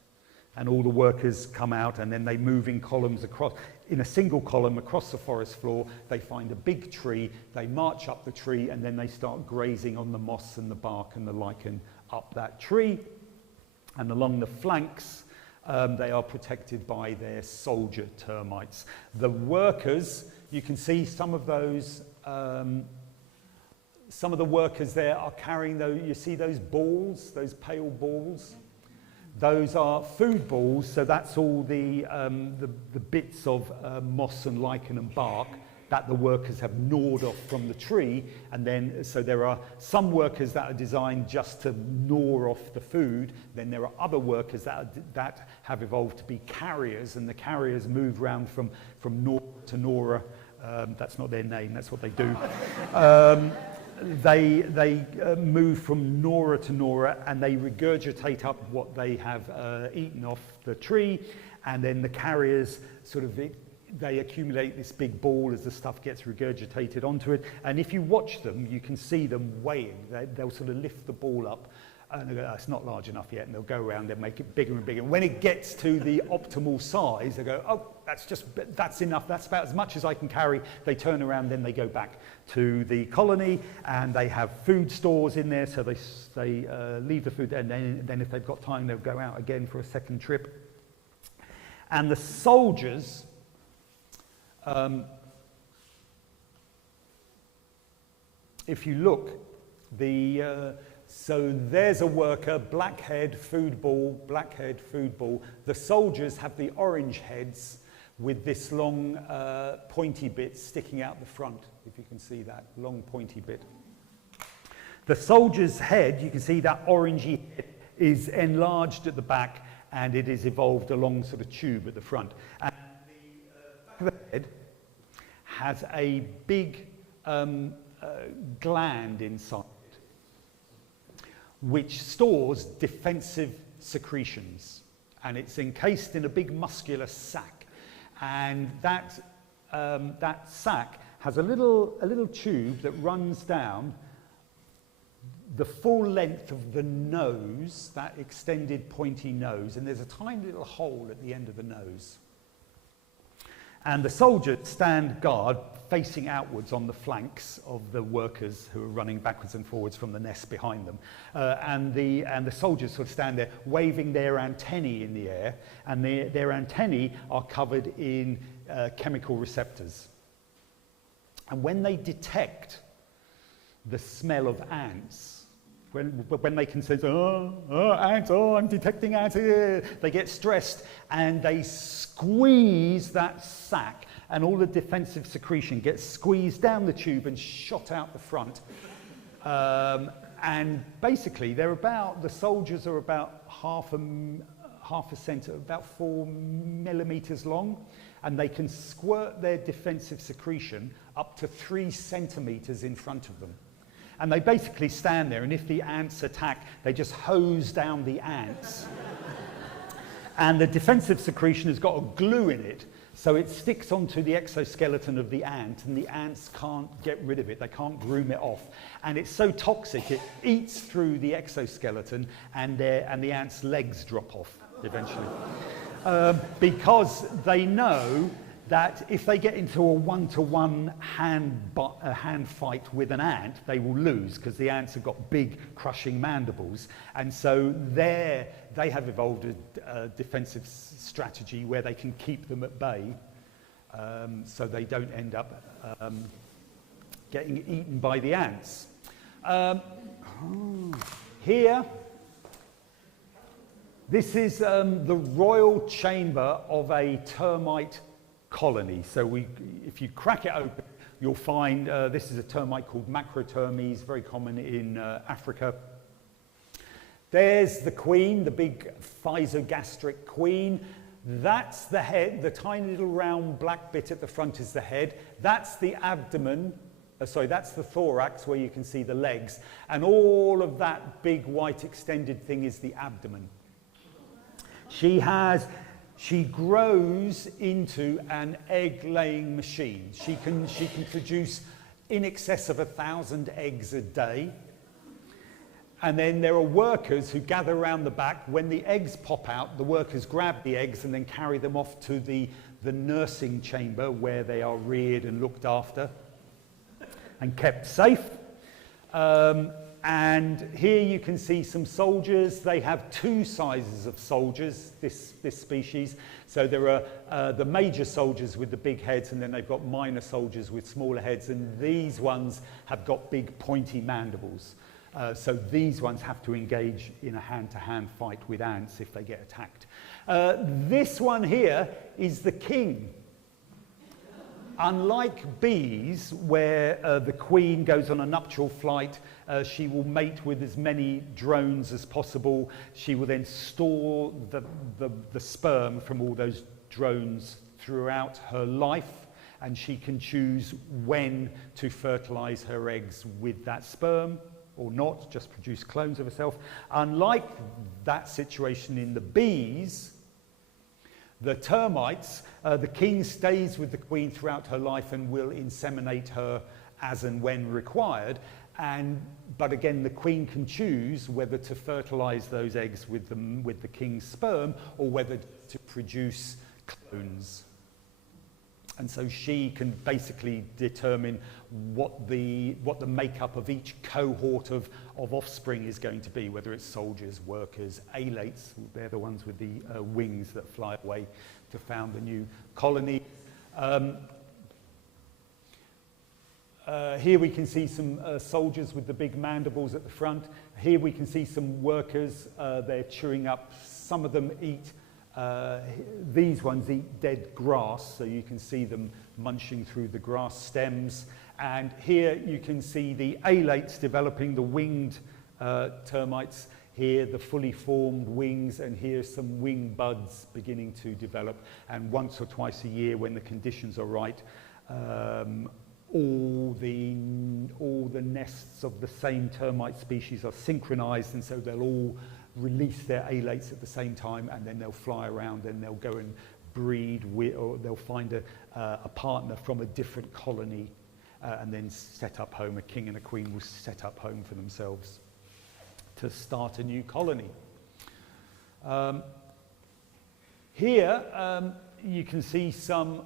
and all the workers come out, and then they move in columns in a single column across the forest floor. They find a big tree, they march up the tree, and then they start grazing on the moss and the bark and the lichen up that tree. And along the flanks, they are protected by their soldier termites. The workers, you can see some of those, some of the workers there are carrying those, you see those balls, those pale balls? Those are food balls, so that's all the bits of moss and lichen and bark that the workers have gnawed off from the tree. And then, so there are some workers that are designed just to gnaw off the food. Then there are other workers that have evolved to be carriers, and the carriers move around from Nora to Nora. That's not their name, that's what they do. They move from Nora to Nora, and they regurgitate up what they have eaten off the tree, and then the carriers they accumulate this big ball as the stuff gets regurgitated onto it. And if you watch them, you can see them weighing. They'll sort of lift the ball up, and they'll go, it's not large enough yet, and they'll go around and make it bigger and bigger. And when it gets to the optimal size, they go, oh, that's enough, that's about as much as I can carry. They turn around, then they go back to the colony, and they have food stores in there, so they leave the food, and then if they've got time, they'll go out again for a second trip. And the soldiers, if you look, so there's a worker, black head, food ball, black head, food ball. The soldiers have the orange heads with this long pointy bit sticking out the front, if you can see that, long pointy bit. The soldier's head, you can see that orangey head, is enlarged at the back, and it is evolved along sort of tube at the front. And the back of the head has a big gland inside it, which stores defensive secretions, and it's encased in a big muscular sac, and that sac has a little tube that runs down the full length of the nose, that extended pointy nose, and there's a tiny little hole at the end of the nose. And the soldiers stand guard facing outwards on the flanks of the workers who are running backwards and forwards from the nest behind them. And the soldiers sort of stand there waving their antennae in the air, and their antennae are covered in chemical receptors. And when they detect the smell of ants, when they can sense, ants, I'm detecting ants, they get stressed and they squeeze that sac, and all the defensive secretion gets squeezed down the tube and shot out the front. And basically, the soldiers are about half a centimetre, about 4 millimetres long, and they can squirt their defensive secretion up to 3 centimetres in front of them. And they basically stand there, and if the ants attack, they just hose down the ants. And the defensive secretion has got a glue in it, so it sticks onto the exoskeleton of the ant, and the ants can't get rid of it. They can't groom it off. And it's so toxic, it eats through the exoskeleton, and the ant's legs drop off eventually. Because they know that if they get into a one-to-one hand fight with an ant, they will lose, because the ants have got big crushing mandibles. And so they have evolved a defensive strategy where they can keep them at bay, so they don't end up getting eaten by the ants. Here, this is the royal chamber of a termite colony. So if you crack it open, you'll find this is a termite called Macrotermes, very common in Africa. There's the queen, the big physogastric queen. That's the head. The tiny little round black bit at the front is the head. That's the abdomen. That's the thorax, where you can see the legs. And all of that big white extended thing is the abdomen. She grows into an egg-laying machine. She can produce in excess of 1,000 eggs a day. And then there are workers who gather around the back. When the eggs pop out, the workers grab the eggs and then carry them off to the nursing chamber, where they are reared and looked after and kept safe. And here you can see some soldiers. They have 2 sizes of soldiers, this species. So there are the major soldiers with the big heads, and then they've got minor soldiers with smaller heads, and these ones have got big pointy mandibles. So these ones have to engage in a hand-to-hand fight with ants if they get attacked. This one here is the king. Unlike bees, where the queen goes on a nuptial flight, she will mate with as many drones as possible. She will then store the sperm from all those drones throughout her life, and she can choose when to fertilize her eggs with that sperm or not, just produce clones of herself. Unlike that situation in the bees, the termites, the king stays with the queen throughout her life and will inseminate her as and when required. But again, the queen can choose whether to fertilize those eggs with the king's sperm, or whether to produce clones. And so she can basically determine what the makeup of each cohort of offspring is going to be, whether it's soldiers, workers, alates, they're the ones with the wings that fly away to found the new colony. Here we can see some soldiers with the big mandibles at the front. Here we can see some workers. They're chewing up. Some of them eat. These ones eat dead grass, so you can see them munching through the grass stems. And here you can see the alates developing, the winged termites. Here the fully formed wings, and here some wing buds beginning to develop. And once or twice a year, when the conditions are right, all the nests of the same termite species are synchronized, and so they'll all release their alates at the same time, and then they'll fly around and they'll go and breed with, or they'll find a partner from a different colony and then set up home. A king and a queen will set up home for themselves to start a new colony. Here you can see some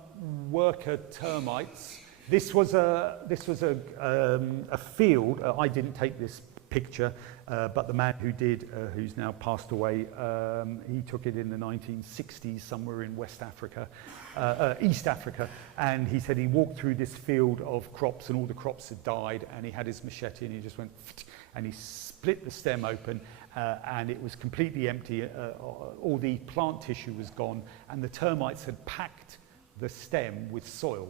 worker termites. This was a field. I didn't take this picture, but the man who did, who's now passed away, he took it in the 1960s somewhere in West Africa, East Africa, and he said he walked through this field of crops and all the crops had died, and he had his machete and he just went and he split the stem open, and it was completely empty. All the plant tissue was gone, and the termites had packed the stem with soil.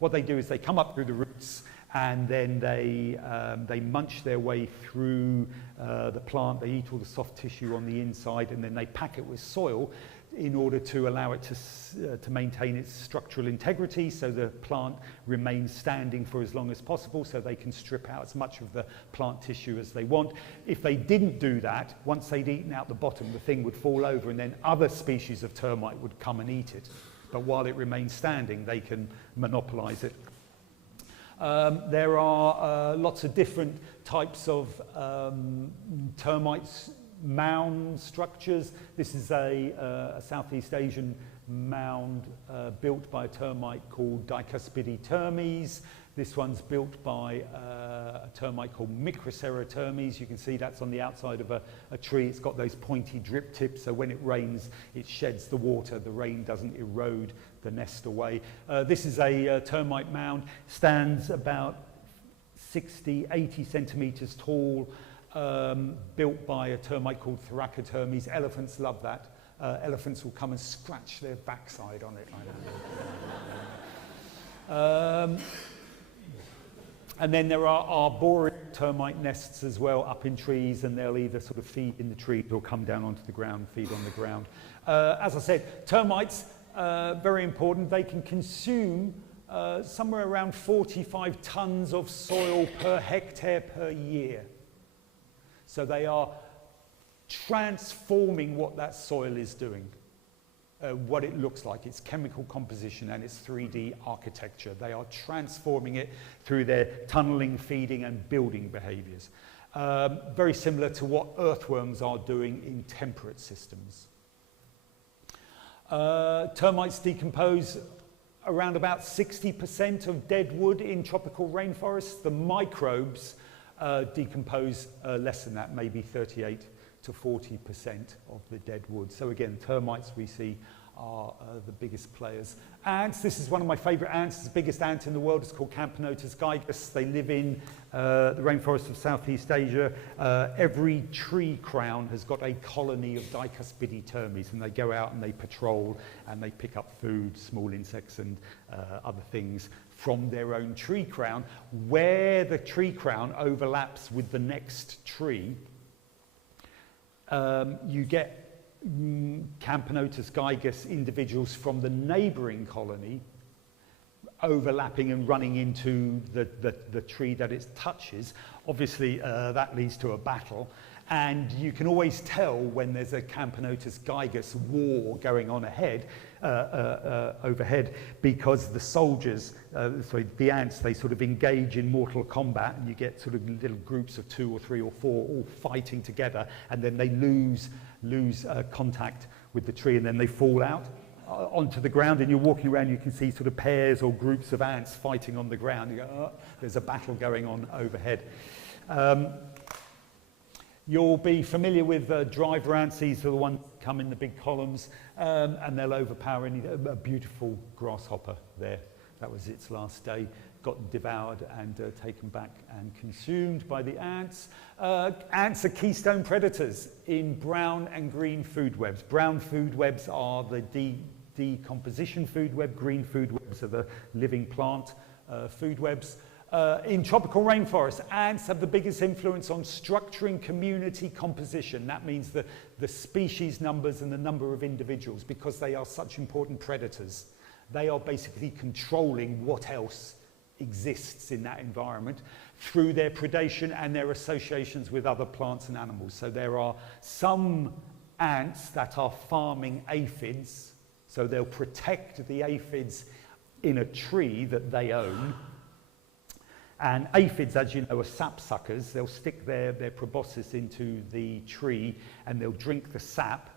What they do is they come up through the roots, and then they munch their way through the plant. They eat all the soft tissue on the inside, and then they pack it with soil in order to allow it to maintain its structural integrity, so the plant remains standing for as long as possible, so they can strip out as much of the plant tissue as they want. If they didn't do that, once they'd eaten out the bottom, the thing would fall over, and then other species of termite would come and eat it. But while it remains standing, they can monopolize it. There are lots of different types of termites, mound structures. This is a Southeast Asian mound built by a termite called Dicuspiditermes. This one's built by a termite called Microceratermes. You can see that's on the outside of a tree. It's got those pointy drip tips, so when it rains, it sheds the water. The rain doesn't erode the nest away. This is a termite mound, stands about 60, 80 centimeters tall, built by a termite called Thoracotermes. Elephants love that. Elephants will come and scratch their backside on it. And then there are arboreal termite nests as well up in trees, and they'll either sort of feed in the trees or come down onto the ground, feed on the ground. As I said, termites, very important. They can consume somewhere around 45 tons of soil per hectare per year. So they are transforming what that soil is doing, what it looks like, its chemical composition and its 3D architecture. They are transforming it through their tunneling, feeding and building behaviours. Very similar to what earthworms are doing in temperate systems. Termites decompose around about 60% of dead wood in tropical rainforests. The microbes decompose less than that, maybe 38 to 40% of the dead wood. So again, termites we see are the biggest players. Ants, this is one of my favourite ants. It's the biggest ant in the world. It's called Camponotus gigas. They live in the rainforests of Southeast Asia. Every tree crown has got a colony of Dicuspiditermes, and they go out and they patrol and they pick up food, small insects and other things from their own tree crown. Where the tree crown overlaps with the next tree, you get Camponotus gigas individuals from the neighbouring colony overlapping and running into the tree that it touches. Obviously, that leads to a battle, and you can always tell when there's a Camponotus gigas war going on overhead, because the soldiers, the ants, they sort of engage in mortal combat, and you get sort of little groups of 2 or 3 or 4 all fighting together, and then they lose contact with the tree, and then they fall out onto the ground, and you're walking around, you can see sort of pairs or groups of ants fighting on the ground. You go, oh, there's a battle going on overhead. You'll be familiar with driver ants. These are the ones that come in the big columns, and they'll overpower a beautiful grasshopper there. That was its last day. Got devoured and taken back and consumed by the ants. Ants are keystone predators in brown and green food webs. Brown food webs are the decomposition food web. Green food webs are the living plant food webs. In tropical rainforests, ants have the biggest influence on structuring community composition. That means the species numbers and the number of individuals, because they are such important predators. They are basically controlling what else exists in that environment through their predation and their associations with other plants and animals. So there are some ants that are farming aphids, so they'll protect the aphids in a tree that they own. And aphids, as you know, are sapsuckers. They'll stick their proboscis into the tree and they'll drink the sap,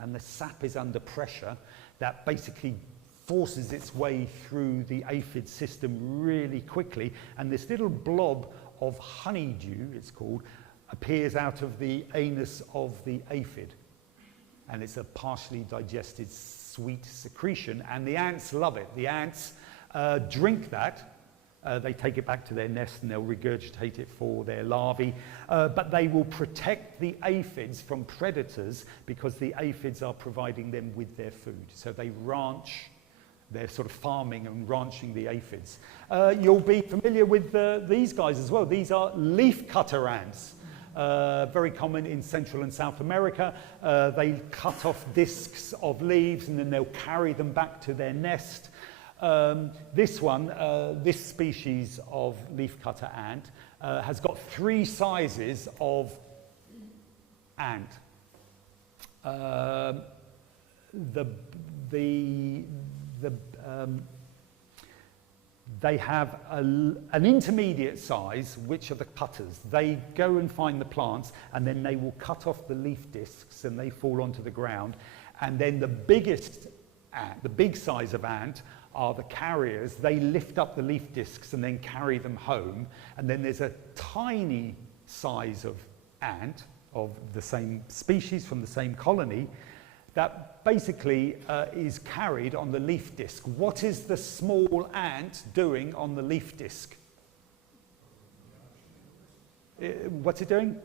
and the sap is under pressure that basically forces its way through the aphid system really quickly, and this little blob of honeydew, it's called, appears out of the anus of the aphid. And it's a partially digested sweet secretion, and the ants love it. The ants drink that. They take it back to their nest and they'll regurgitate it for their larvae. But they will protect the aphids from predators because the aphids are providing them with their food. So they ranch, they're sort of farming and ranching the aphids. You'll be familiar with these guys as well. These are leafcutter ants. Very common in Central and South America. They cut off discs of leaves and then they'll carry them back to their nest. This species of leafcutter ant has got 3 sizes of ant. They have an intermediate size, which are the cutters. They go and find the plants, and then they will cut off the leaf discs, and they fall onto the ground. And then the biggest ant, the big size of ant, are the carriers. They lift up the leaf discs and then carry them home. And then there's a tiny size of ant of the same species from the same colony that basically is carried on the leaf disc. What is the small ant doing on the leaf disc? What's it doing?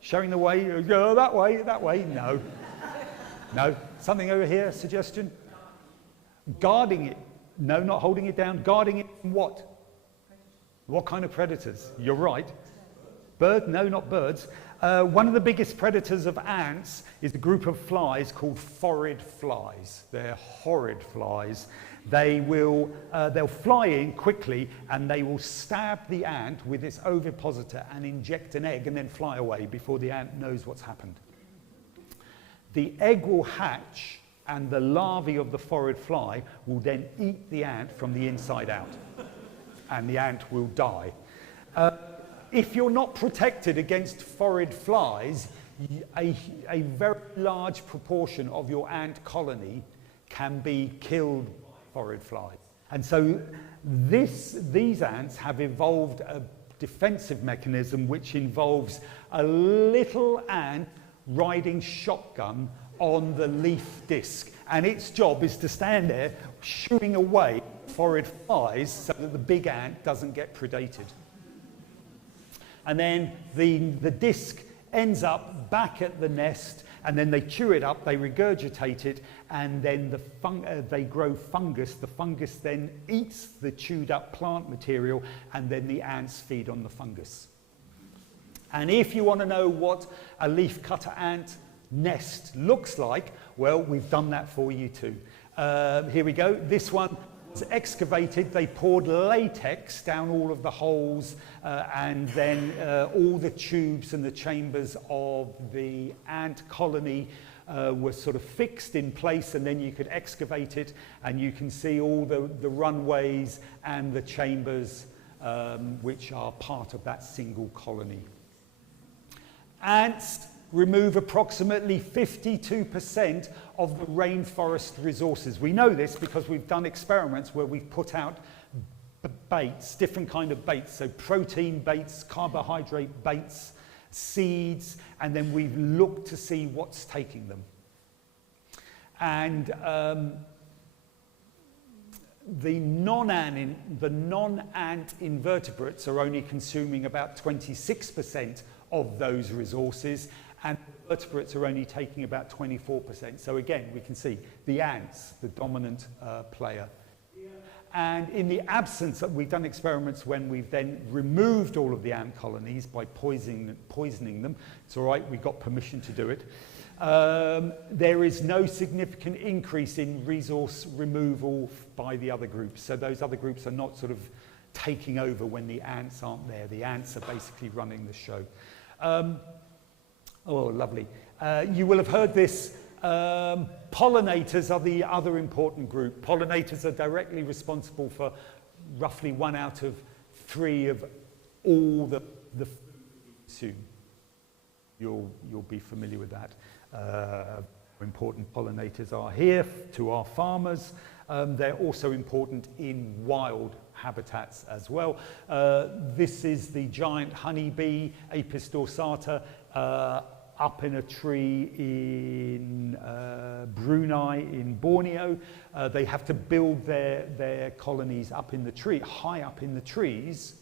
Showing the way. Go that way, that way. No. No. Something over here, suggestion? Guarding it. No, not holding it down. Guarding it from what? What kind of predators? You're right. Bird? No, not birds. One of the biggest predators of ants is a group of flies called phorid flies. They're horrid flies. They'll fly in quickly and they will stab the ant with its ovipositor and inject an egg and then fly away before the ant knows what's happened. The egg will hatch and the larvae of the phorid fly will then eat the ant from the inside out, and the ant will die. If you're not protected against phorid flies, a very large proportion of your ant colony can be killed by phorid flies. And so these ants have evolved a defensive mechanism which involves a little ant riding shotgun on the leaf disc, and its job is to stand there shooing away phorid flies so that the big ant doesn't get predated. And then the disc ends up back at the nest, and then they chew it up, they regurgitate it, and then they grow fungus. The fungus then eats the chewed up plant material, and then the ants feed on the fungus. And if you want to know what a leafcutter ant nest looks like, well, we've done that for you too. Here we go. This one was excavated. They poured latex down all of the holes and then all the tubes and the chambers of the ant colony were sort of fixed in place, and then you could excavate it and you can see all the runways and the chambers which are part of that single colony. Ants remove approximately 52% of the rainforest resources. We know this because we've done experiments where we've put out baits, different kind of baits, so protein baits, carbohydrate baits, seeds, and then we've looked to see what's taking them. And the non-ant invertebrates are only consuming about 26% of those resources, and vertebrates are only taking about 24%. So again, we can see the ants, the dominant player. And in the absence of, we've done experiments when we've then removed all of the ant colonies by poisoning them. It's all right, we got permission to do it. There is no significant increase in resource removal by the other groups. So those other groups are not sort of taking over when the ants aren't there. The ants are basically running the show. Oh, lovely. You will have heard this. Pollinators are the other important group. Pollinators are directly responsible for roughly 1 out of 3 of all the food we consume. You'll be familiar with that. important pollinators are here to our farmers. They're also important in wild habitats as well. This is the giant honeybee, Apis dorsata, up in a tree in Brunei in Borneo. They have to build their colonies up in the tree, high up in the trees,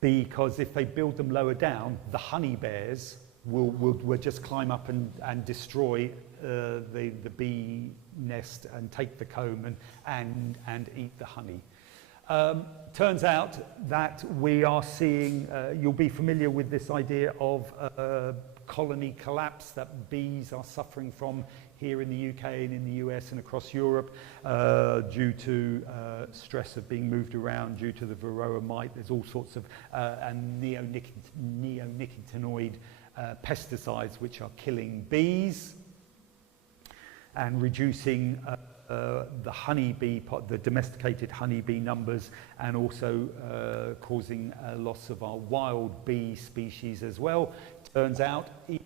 because if they build them lower down, the honey bears will just climb up and destroy the bee nest and take the comb and eat the honey. Turns out that we are seeing, you'll be familiar with this idea of colony collapse that bees are suffering from here in the UK and in the US and across Europe due to stress of being moved around due to the varroa mite. There's all sorts of neonicotinoid pesticides which are killing bees and reducing the honeybee, the domesticated honeybee numbers, and also causing a loss of our wild bee species as well. Turns out, in the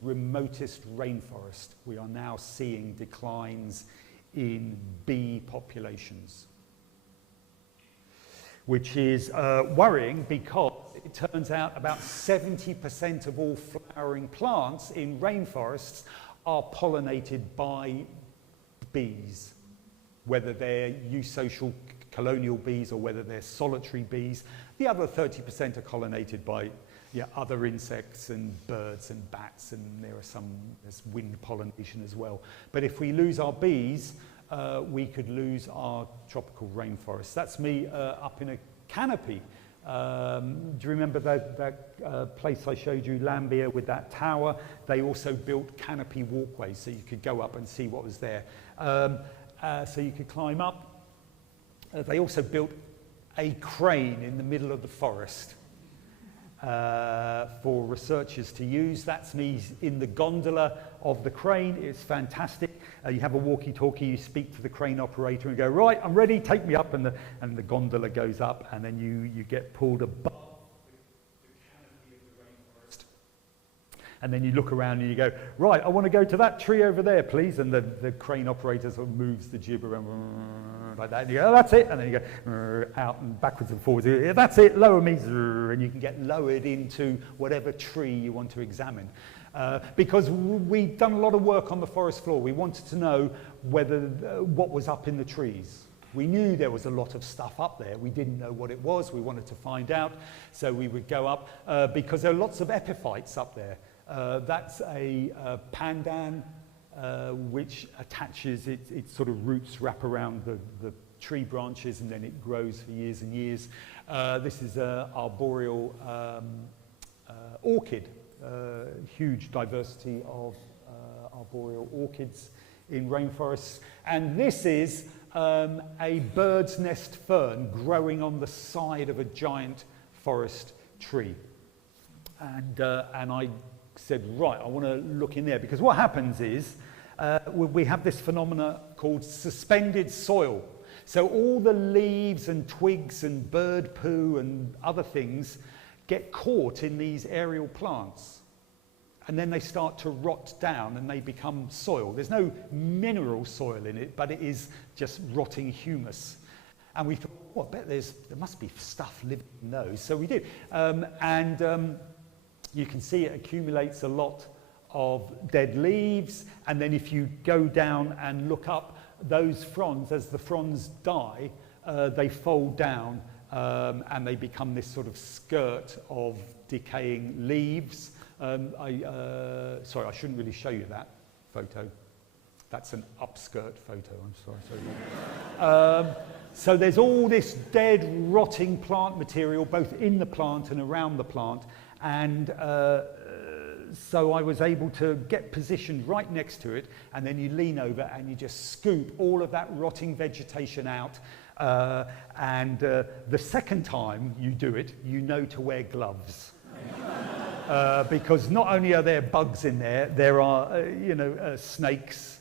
remotest rainforest, we are now seeing declines in bee populations, which is worrying because it turns out about 70% of all flowering plants in rainforests are pollinated by bees, whether they're eusocial colonial bees or whether they're solitary bees. The other 30% are pollinated by other insects and birds and bats, and there's wind pollination as well. But if we lose our bees, we could lose our tropical rainforest. That's me up in a canopy. Do you remember that place I showed you, Lambia, with that tower? They also built canopy walkways so you could go up and see what was there. So you could climb up. They also built a crane in the middle of the forest for researchers to use. That's me in the gondola of the crane. It's fantastic. You have a walkie-talkie, you speak to the crane operator and go, right, I'm ready, take me up, and the gondola goes up, and then you get pulled above the canopy of the rainforest. And then you look around and you go, right, I want to go to that tree over there, please. And the crane operator sort of moves the jib around like that. And you go, oh, that's it. And then you go out and backwards and forwards. Yeah, that's it, lower me. And you can get lowered into whatever tree you want to examine. Because we've done a lot of work on the forest floor. We wanted to know what was up in the trees. We knew there was a lot of stuff up there. We didn't know what it was. We wanted to find out. So we would go up because there are lots of epiphytes up there. That's a pandan which attaches, its sort of roots wrap around the tree branches and then it grows for years and years. This is an arboreal orchid. Huge diversity of arboreal orchids in rainforests. And this is a bird's nest fern growing on the side of a giant forest tree. And I said, right, I want to look in there, because what happens is we have this phenomena called suspended soil. So all the leaves and twigs and bird poo and other things get caught in these aerial plants, and then they start to rot down and they become soil. There's no mineral soil in it, but it is just rotting humus. And we thought, oh, I bet there must be stuff living in those. So we did. You can see it accumulates a lot of dead leaves, and then if you go down and look up those fronds, as the fronds die, they fold down and they become this sort of skirt of decaying leaves. Sorry, I shouldn't really show you that photo. That's an upskirt photo, I'm sorry. So there's all this dead, rotting plant material, both in the plant and around the plant. And so I was able to get positioned right next to it, and then you lean over and you just scoop all of that rotting vegetation out. The second time you do it, you know to wear gloves. Because not only are there bugs in there, there are, snakes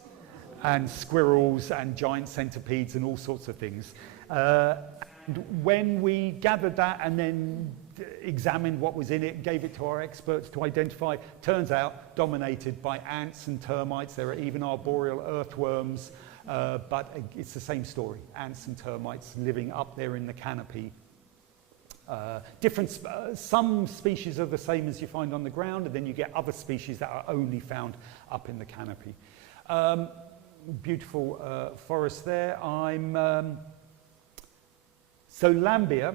and squirrels and giant centipedes and all sorts of things. And when we gathered that and then examined what was in it, gave it to our experts to identify. Turns out dominated by ants and termites. There are even arboreal earthworms, but it's the same story. Ants and termites living up there in the canopy. Some species are the same as you find on the ground, and then you get other species that are only found up in the canopy. Beautiful forest there. So Lambia,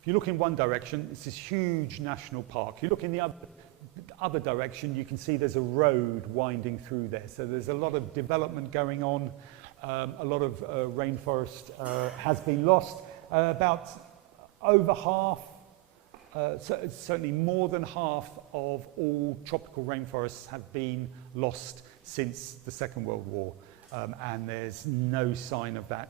if you look in one direction, it's this huge national park. You look in the other direction, you can see there's a road winding through there. So there's a lot of development going on. A lot of rainforest has been lost. About over half, certainly more than half of all tropical rainforests have been lost since the Second World War. And there's no sign of that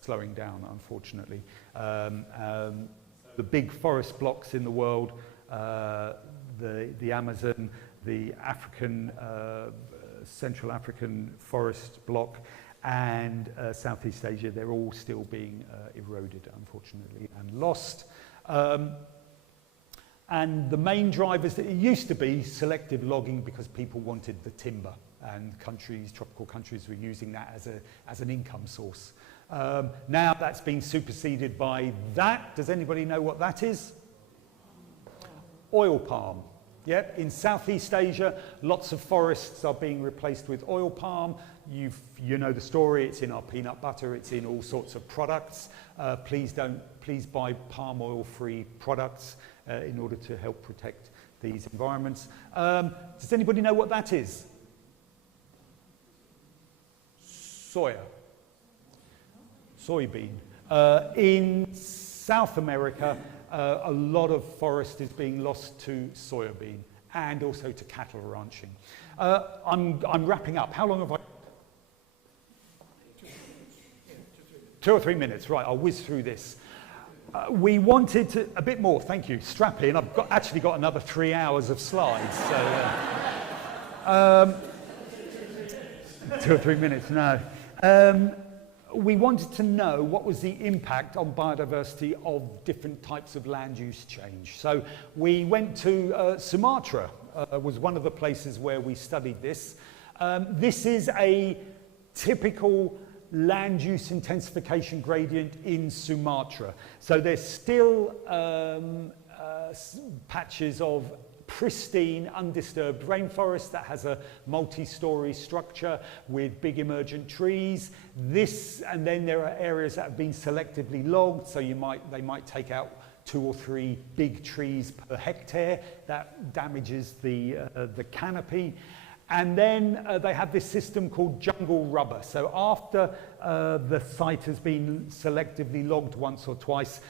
slowing down, unfortunately. The big forest blocks in the world, the Amazon, the African, Central African forest block, and Southeast Asia, they're all still being eroded, unfortunately, and lost. And the main drivers, it used to be selective logging because people wanted the timber, and tropical countries were using that as an income source. Now that's been superseded by that. Does anybody know what that is? Oil palm. Yep, in Southeast Asia, lots of forests are being replaced with oil palm. You know the story, it's in our peanut butter, it's in all sorts of products. Please buy palm oil free products in order to help protect these environments. Does anybody know what that is? Soybean. In South America, a lot of forest is being lost to soybean and also to cattle ranching. I'm wrapping up. How long have I? 2 or 3 minutes, right, I'll whiz through this. We wanted to, a bit more, thank you, strap in. I've actually got another 3 hours of slides. So, 2 or 3 minutes, no. We wanted to know what was the impact on biodiversity of different types of land use change. So we went to Sumatra, was one of the places where we studied this. This is a typical land use intensification gradient in Sumatra. So there's still patches of pristine, undisturbed rainforest that has a multi-story structure with big emergent trees. And then there are areas that have been selectively logged, so they might take out 2 or 3 big trees per hectare. That damages the canopy. And then they have this system called jungle rubber. So after the site has been selectively logged once or twice,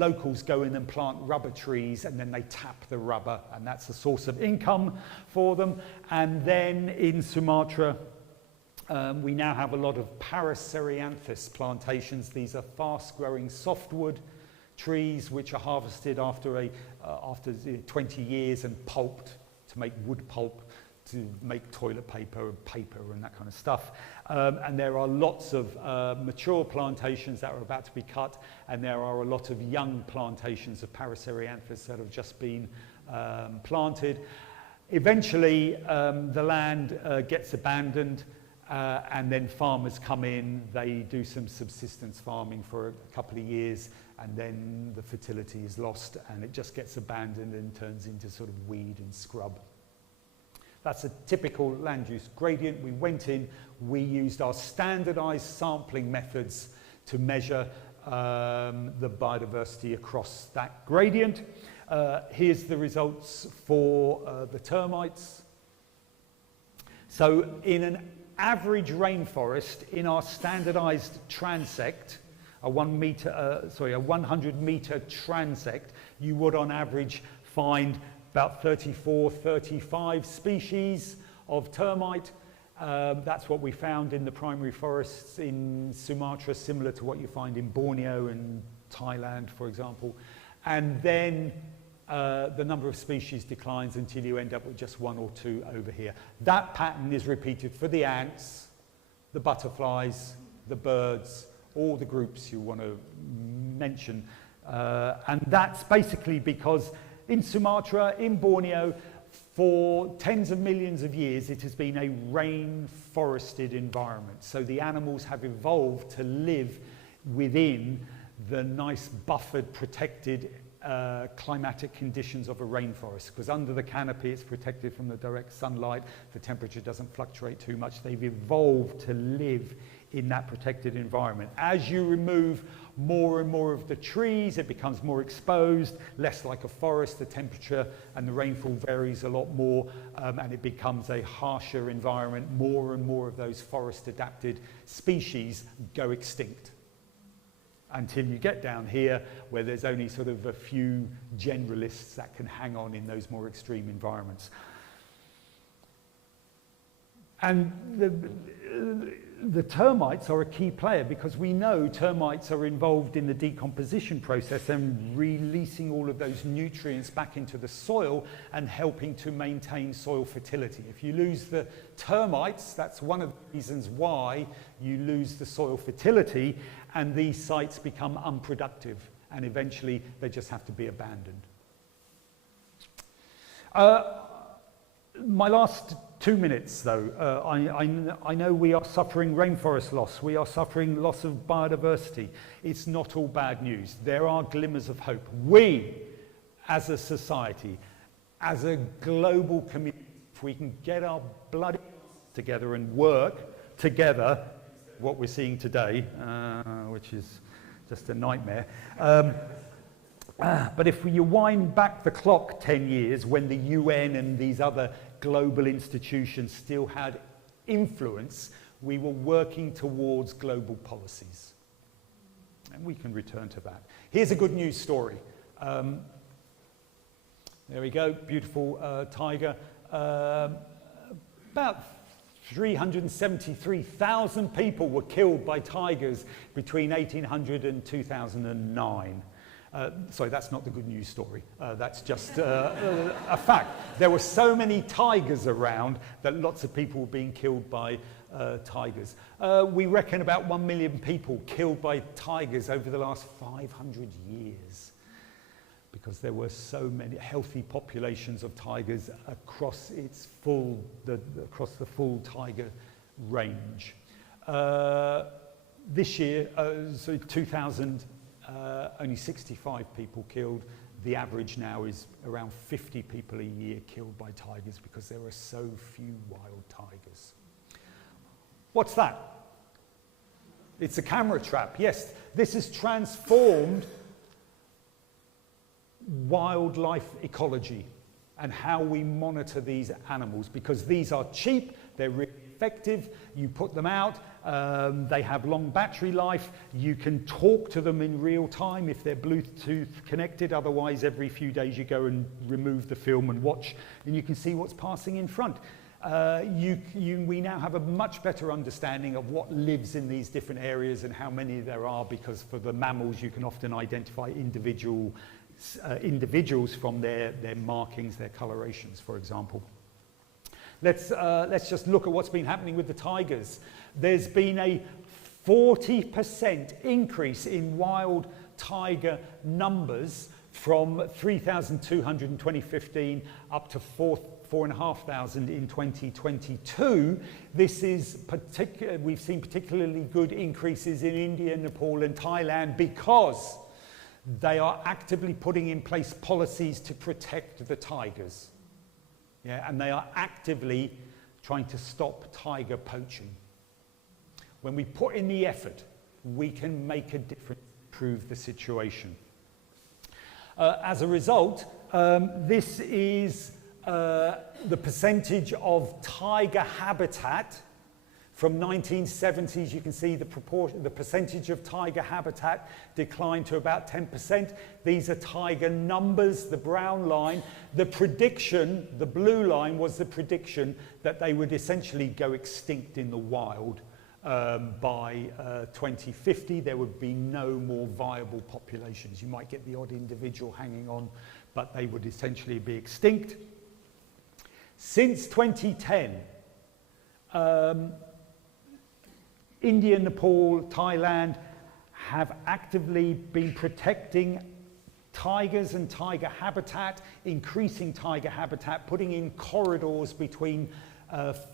locals go in and plant rubber trees, and then they tap the rubber, and that's a source of income for them. And then in Sumatra, we now have a lot of Paracerianthus plantations. These are fast-growing softwood trees which are harvested after 20 years and pulped to make wood pulp, to make toilet paper and that kind of stuff. And there are lots of mature plantations that are about to be cut, and there are a lot of young plantations of Paracerianthus that have just been planted. Eventually, the land gets abandoned, and then farmers come in, they do some subsistence farming for a couple of years, and then the fertility is lost, and it just gets abandoned and turns into sort of weed and scrub. That's a typical land use gradient. We went in, we used our standardized sampling methods to measure the biodiversity across that gradient. Here's the results for the termites. So in an average rainforest, in our standardized transect, a 100 meter transect, you would on average find about 34, 35 species of termite. That's what we found in the primary forests in Sumatra, similar to what you find in Borneo and Thailand, for example. And then the number of species declines until you end up with just 1 or 2 over here. That pattern is repeated for the ants, the butterflies, the birds, all the groups you want to mention. And that's basically because in Sumatra, in Borneo, for tens of millions of years, it has been a rain-forested environment. So the animals have evolved to live within the nice buffered, protected climatic conditions of a rainforest, because under the canopy it's protected from the direct sunlight, the temperature doesn't fluctuate too much. They've evolved to live in that protected environment. As you remove more and more of the trees, it becomes more exposed, less like a forest. The temperature and the rainfall varies a lot more, and it becomes a harsher environment. More and more of those forest-adapted species go extinct, until you get down here where there's only sort of a few generalists that can hang on in those more extreme environments. And the termites are a key player, because we know termites are involved in the decomposition process and releasing all of those nutrients back into the soil and helping to maintain soil fertility. If you lose the termites, that's one of the reasons why you lose the soil fertility, and these sites become unproductive, and eventually they just have to be abandoned. My last 2 minutes, though. I know we are suffering rainforest loss. We are suffering loss of biodiversity. It's not all bad news. There are glimmers of hope. We, as a society, as a global community, if we can get our bloody together and work together, what we're seeing today, which is just a nightmare. But if you wind back the clock 10 years, when the UN and these other global institutions still had influence, we were working towards global policies. And we can return to that. Here's a good news story. There we go, beautiful tiger. About 373,000 people were killed by tigers between 1800 and 2009. Sorry, that's not the good news story. That's just a fact. There were so many tigers around that lots of people were being killed by tigers. We reckon about 1 million people killed by tigers over the last 500 years, because there were so many healthy populations of tigers across its across the full tiger range. This year, so 2000. Only 65 people killed. The average now is around 50 people a year killed by tigers, because there are so few wild tigers. What's that? It's a camera trap. Yes, this has transformed wildlife ecology and how we monitor these animals, because these are cheap, they're really effective, you put them out, they have long battery life, you can talk to them in real time if they're Bluetooth connected, otherwise every few days you go and remove the film and watch, and you can see what's passing in front. We now have a much better understanding of what lives in these different areas and how many there are, because for the mammals you can often identify individuals from their markings, their colorations, for example. Let's just look at what's been happening with the tigers. There's been a 40% increase in wild tiger numbers from 3,200 in 2015 up to 4,500 in 2022. This is we've seen particularly good increases in India, Nepal and Thailand, because they are actively putting in place policies to protect the tigers. Yeah, and they are actively trying to stop tiger poaching. When we put in the effort, we can make a difference, improve the situation. As a result, this is the percentage of tiger habitat from 1970s. You can see the percentage of tiger habitat declined to about 10%. These are tiger numbers, the brown line. The prediction, the blue line, was the prediction that they would essentially go extinct in the wild by 2050. There would be no more viable populations. You might get the odd individual hanging on, but they would essentially be extinct. Since 2010, India, Nepal, Thailand have actively been protecting tigers and tiger habitat, increasing tiger habitat, putting in corridors between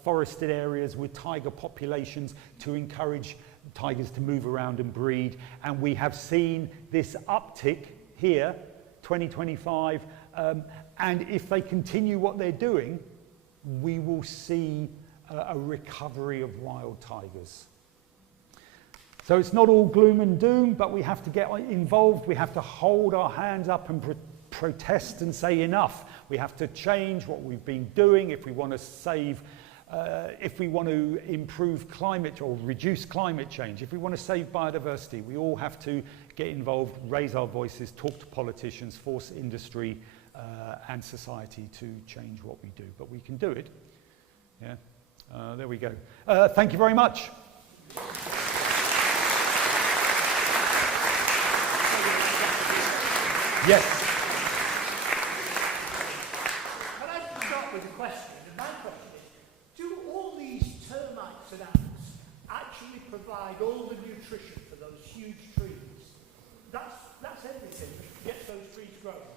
forested areas with tiger populations to encourage tigers to move around and breed. And we have seen this uptick here, 2025, and if they continue what they're doing, we will see a recovery of wild tigers. So it's not all gloom and doom, but we have to get involved. We have to hold our hands up and protest and say enough. We have to change what we've been doing if we want to save, if we want to improve climate or reduce climate change, if we want to save biodiversity. We all have to get involved, raise our voices, talk to politicians, force industry and society to change what we do. But we can do it. Yeah. There we go. Thank you very much. Yes. Can I start with a question? And my question is, do all these termites and ants actually provide all the nutrition for those huge trees? That's everything that gets those trees growing.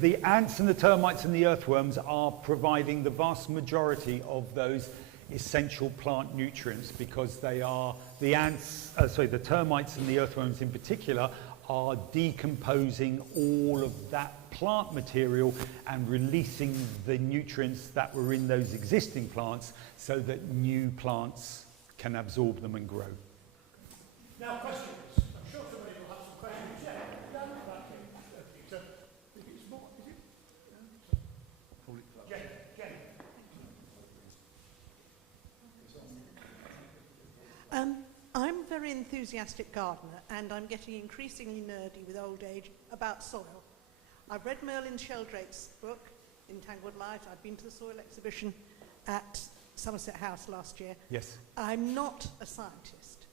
The ants and the termites and the earthworms are providing the vast majority of those essential plant nutrients, because they are the termites and the earthworms in particular are decomposing all of that plant material and releasing the nutrients that were in those existing plants so that new plants can absorb them and grow. Now, questions. I'm sure somebody will have some questions. Yeah, down the back here. Peter. It's more, is it? Jenny. I'm a very enthusiastic gardener, and I'm getting increasingly nerdy with old age about soil. I've read Merlin Sheldrake's book, Entangled Light. I've been to the soil exhibition at Somerset House last year. Yes. I'm not a scientist,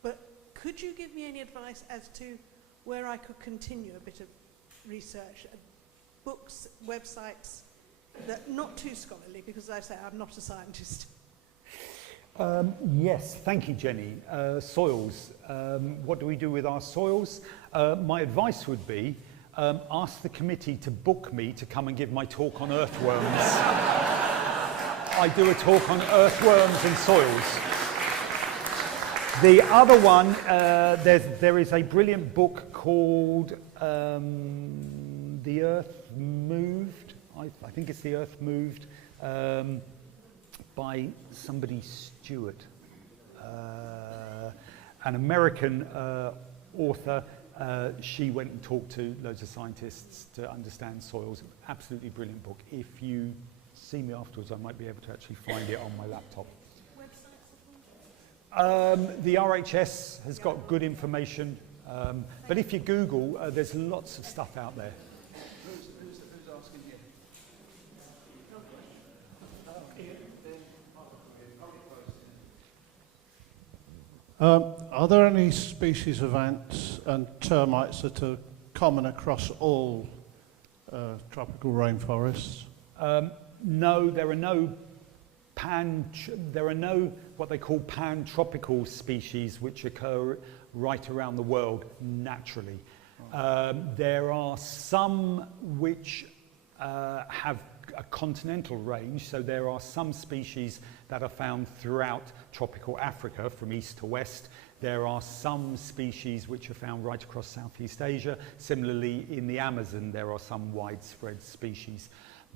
but could you give me any advice as to where I could continue a bit of research, books, websites, that not too scholarly, because as I say, I'm not a scientist. Yes, thank you, Jenny. Soils. What do we do with our soils? My advice would be ask the committee to book me to come and give my talk on earthworms. I do a talk on earthworms and soils. The other one, there is a brilliant book called The Earth Moved. I think it's The Earth Moved. By somebody Stewart, an American author. She went and talked to loads of scientists to understand soils. Absolutely brilliant book. If you see me afterwards, I might be able to actually find it on my laptop. The RHS has got good information, but if you Google, there's lots of stuff out there. Who's asking here? Are there any species of ants and termites that are common across all tropical rainforests? No, there are no what they call pan-tropical species which occur right around the world naturally. There are some which have a continental range, so there are some species that are found throughout tropical Africa from east to west. There are some species which are found right across Southeast Asia. Similarly, in the Amazon, there are some widespread species.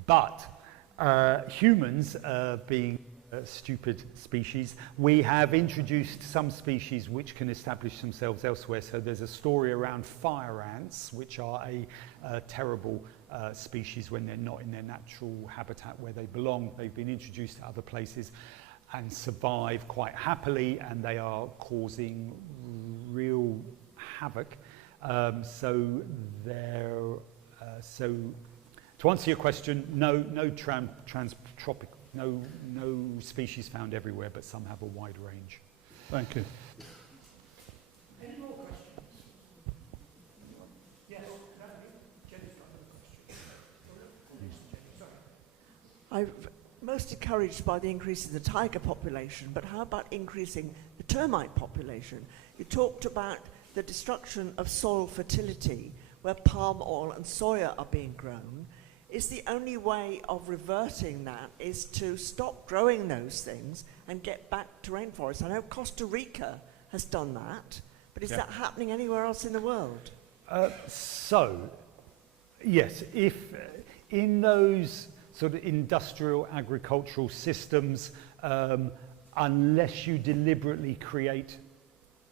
But humans, being stupid species, we have introduced some species which can establish themselves elsewhere. So there's a story around fire ants, which are a terrible species when they're not in their natural habitat where they belong. They've been introduced to other places and survive quite happily, and they are causing real havoc. So to answer your question, no transtropic, no species found everywhere, but some have a wide range. Thank you. Any more questions? Yes. Jenny's got another question. I'm most encouraged by the increase in the tiger population, but how about increasing the termite population? You talked about the destruction of soil fertility, where palm oil and soya are being grown, is the only way of reverting that is to stop growing those things and get back to rainforests. I know Costa Rica has done that, but is that happening anywhere else in the world? Yes, if in those sort of industrial agricultural systems, unless you deliberately create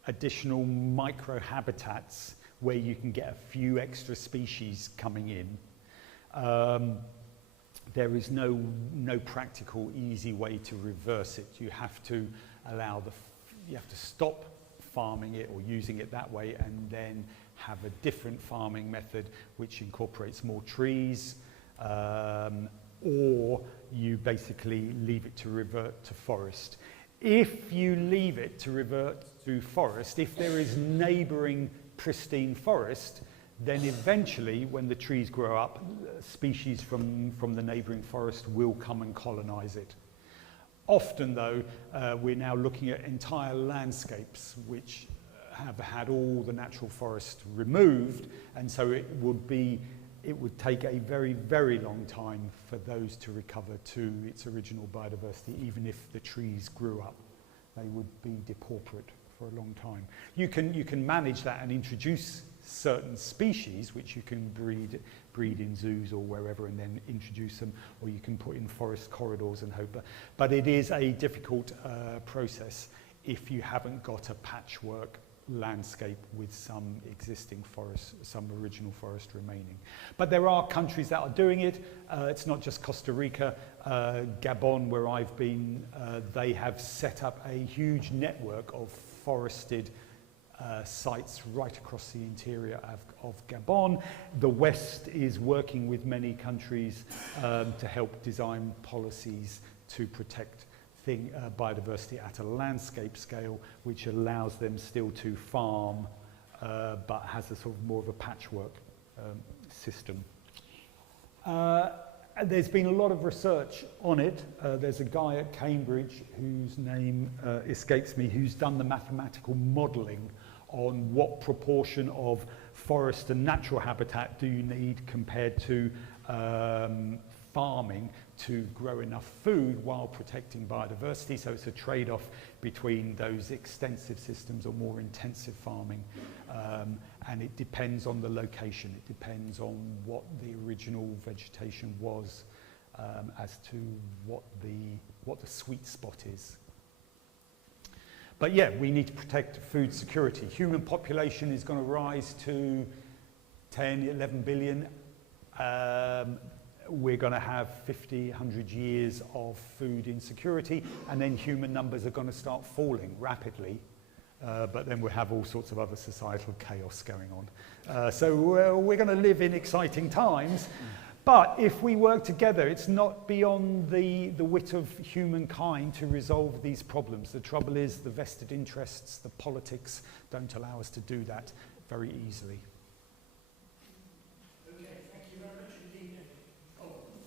additional microhabitats where you can get a few extra species coming in, there is no practical, easy way to reverse it. You have to you have to stop farming it or using it that way, and then have a different farming method which incorporates more trees, or you basically leave it to revert to forest. If you leave it to revert to forest, if there is neighbouring pristine forest, then eventually when the trees grow up, species from the neighbouring forest will come and colonise it. Often though, we're now looking at entire landscapes which have had all the natural forest removed, and so it would take a very, very long time for those to recover to its original biodiversity. Even if the trees grew up, they would be depauperate for a long time. You can manage that and introduce certain species which you can breed in zoos or wherever and then introduce them, or you can put in forest corridors and hope. But it is a difficult process if you haven't got a patchwork landscape with some existing forest, some original forest remaining. But there are countries that are doing it. It's not just Costa Rica. Gabon, where I've been, they have set up a huge network of forested sites right across the interior of Gabon. The West is working with many countries to help design policies to protect biodiversity at a landscape scale, which allows them still to farm, but has a sort of more of a patchwork system. There's been a lot of research on it. There's a guy at Cambridge whose name escapes me, who's done the mathematical modelling on what proportion of forest and natural habitat do you need compared to farming to grow enough food while protecting biodiversity. So it's a trade-off between those extensive systems or more intensive farming, and it depends on the location. It depends on what the original vegetation was, as to what the sweet spot is. But yeah, we need to protect food security. Human population is going to rise to 10, 11 billion. We're going to have 50, 100 years of food insecurity, and then human numbers are going to start falling rapidly. But then we'll have all sorts of other societal chaos going on. So we're going to live in exciting times. But if we work together, it's not beyond the wit of humankind to resolve these problems. The trouble is the vested interests, the politics don't allow us to do that very easily. Okay, thank you very much indeed.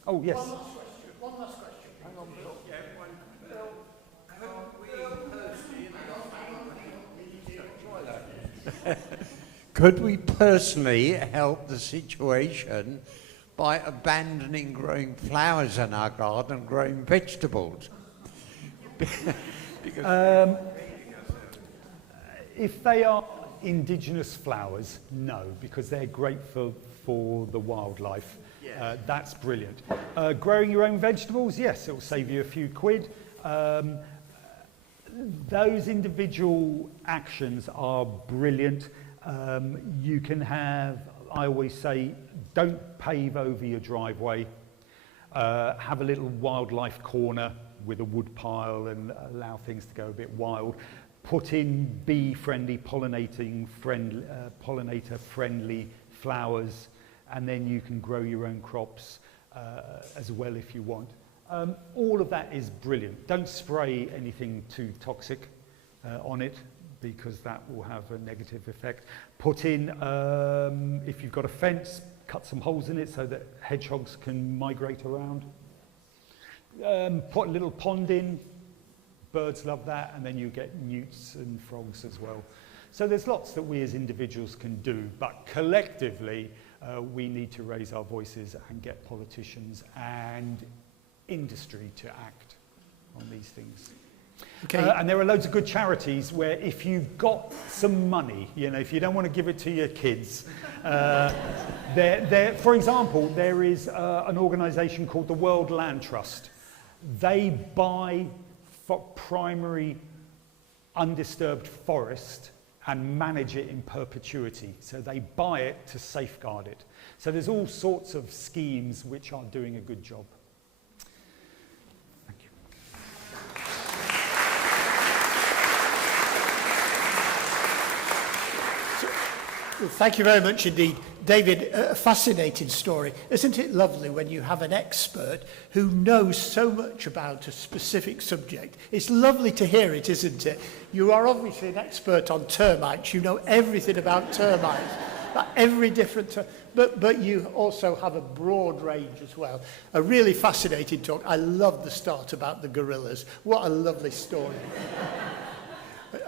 Oh, yes. One last question. Hang on, Bill. Yeah, one. Could we personally help the situation by abandoning growing flowers in our garden and growing vegetables? If they are indigenous flowers, no, because they're great for the wildlife. Yes. That's brilliant. Growing your own vegetables, yes, it'll save you a few quid. Those individual actions are brilliant. You can have, I always say, don't pave over your driveway. Have a little wildlife corner with a wood pile and allow things to go a bit wild. Put in bee-friendly, pollinator-friendly flowers, and then you can grow your own crops as well if you want. All of that is brilliant. Don't spray anything too toxic on it, because that will have a negative effect. Put in, if you've got a fence, cut some holes in it so that hedgehogs can migrate around. Put a little pond in, birds love that, and then you get newts and frogs as well. So there's lots that we as individuals can do, but collectively we need to raise our voices and get politicians and industry to act on these things. Okay. And there are loads of good charities where if you've got some money, you know, if you don't want to give it to your kids, for example, there is an organisation called the World Land Trust. They buy primary undisturbed forest and manage it in perpetuity. So they buy it to safeguard it. So there's all sorts of schemes which are doing a good job. Thank you. Well, thank you very much indeed. David, a fascinating story. Isn't it lovely when you have an expert who knows so much about a specific subject? It's lovely to hear it, isn't it? You are obviously an expert on termites. You know everything about termites, about every different but you also have a broad range as well. A really fascinating talk. I love the start about the gorillas. What a lovely story.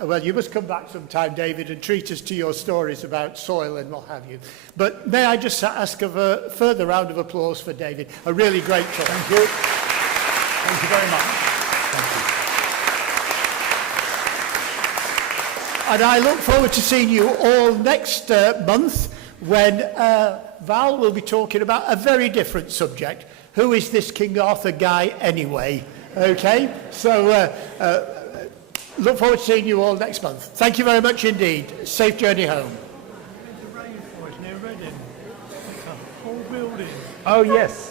Well, you must come back sometime, David, and treat us to your stories about soil and what have you. But may I just ask of a further round of applause for David? A really great talk. Thank you. Thank you very much. Thank you. And I look forward to seeing you all next month when Val will be talking about a very different subject. Who is this King Arthur guy anyway? Okay, so look forward to seeing you all next month. Thank you very much indeed. Safe journey home. Oh, yes.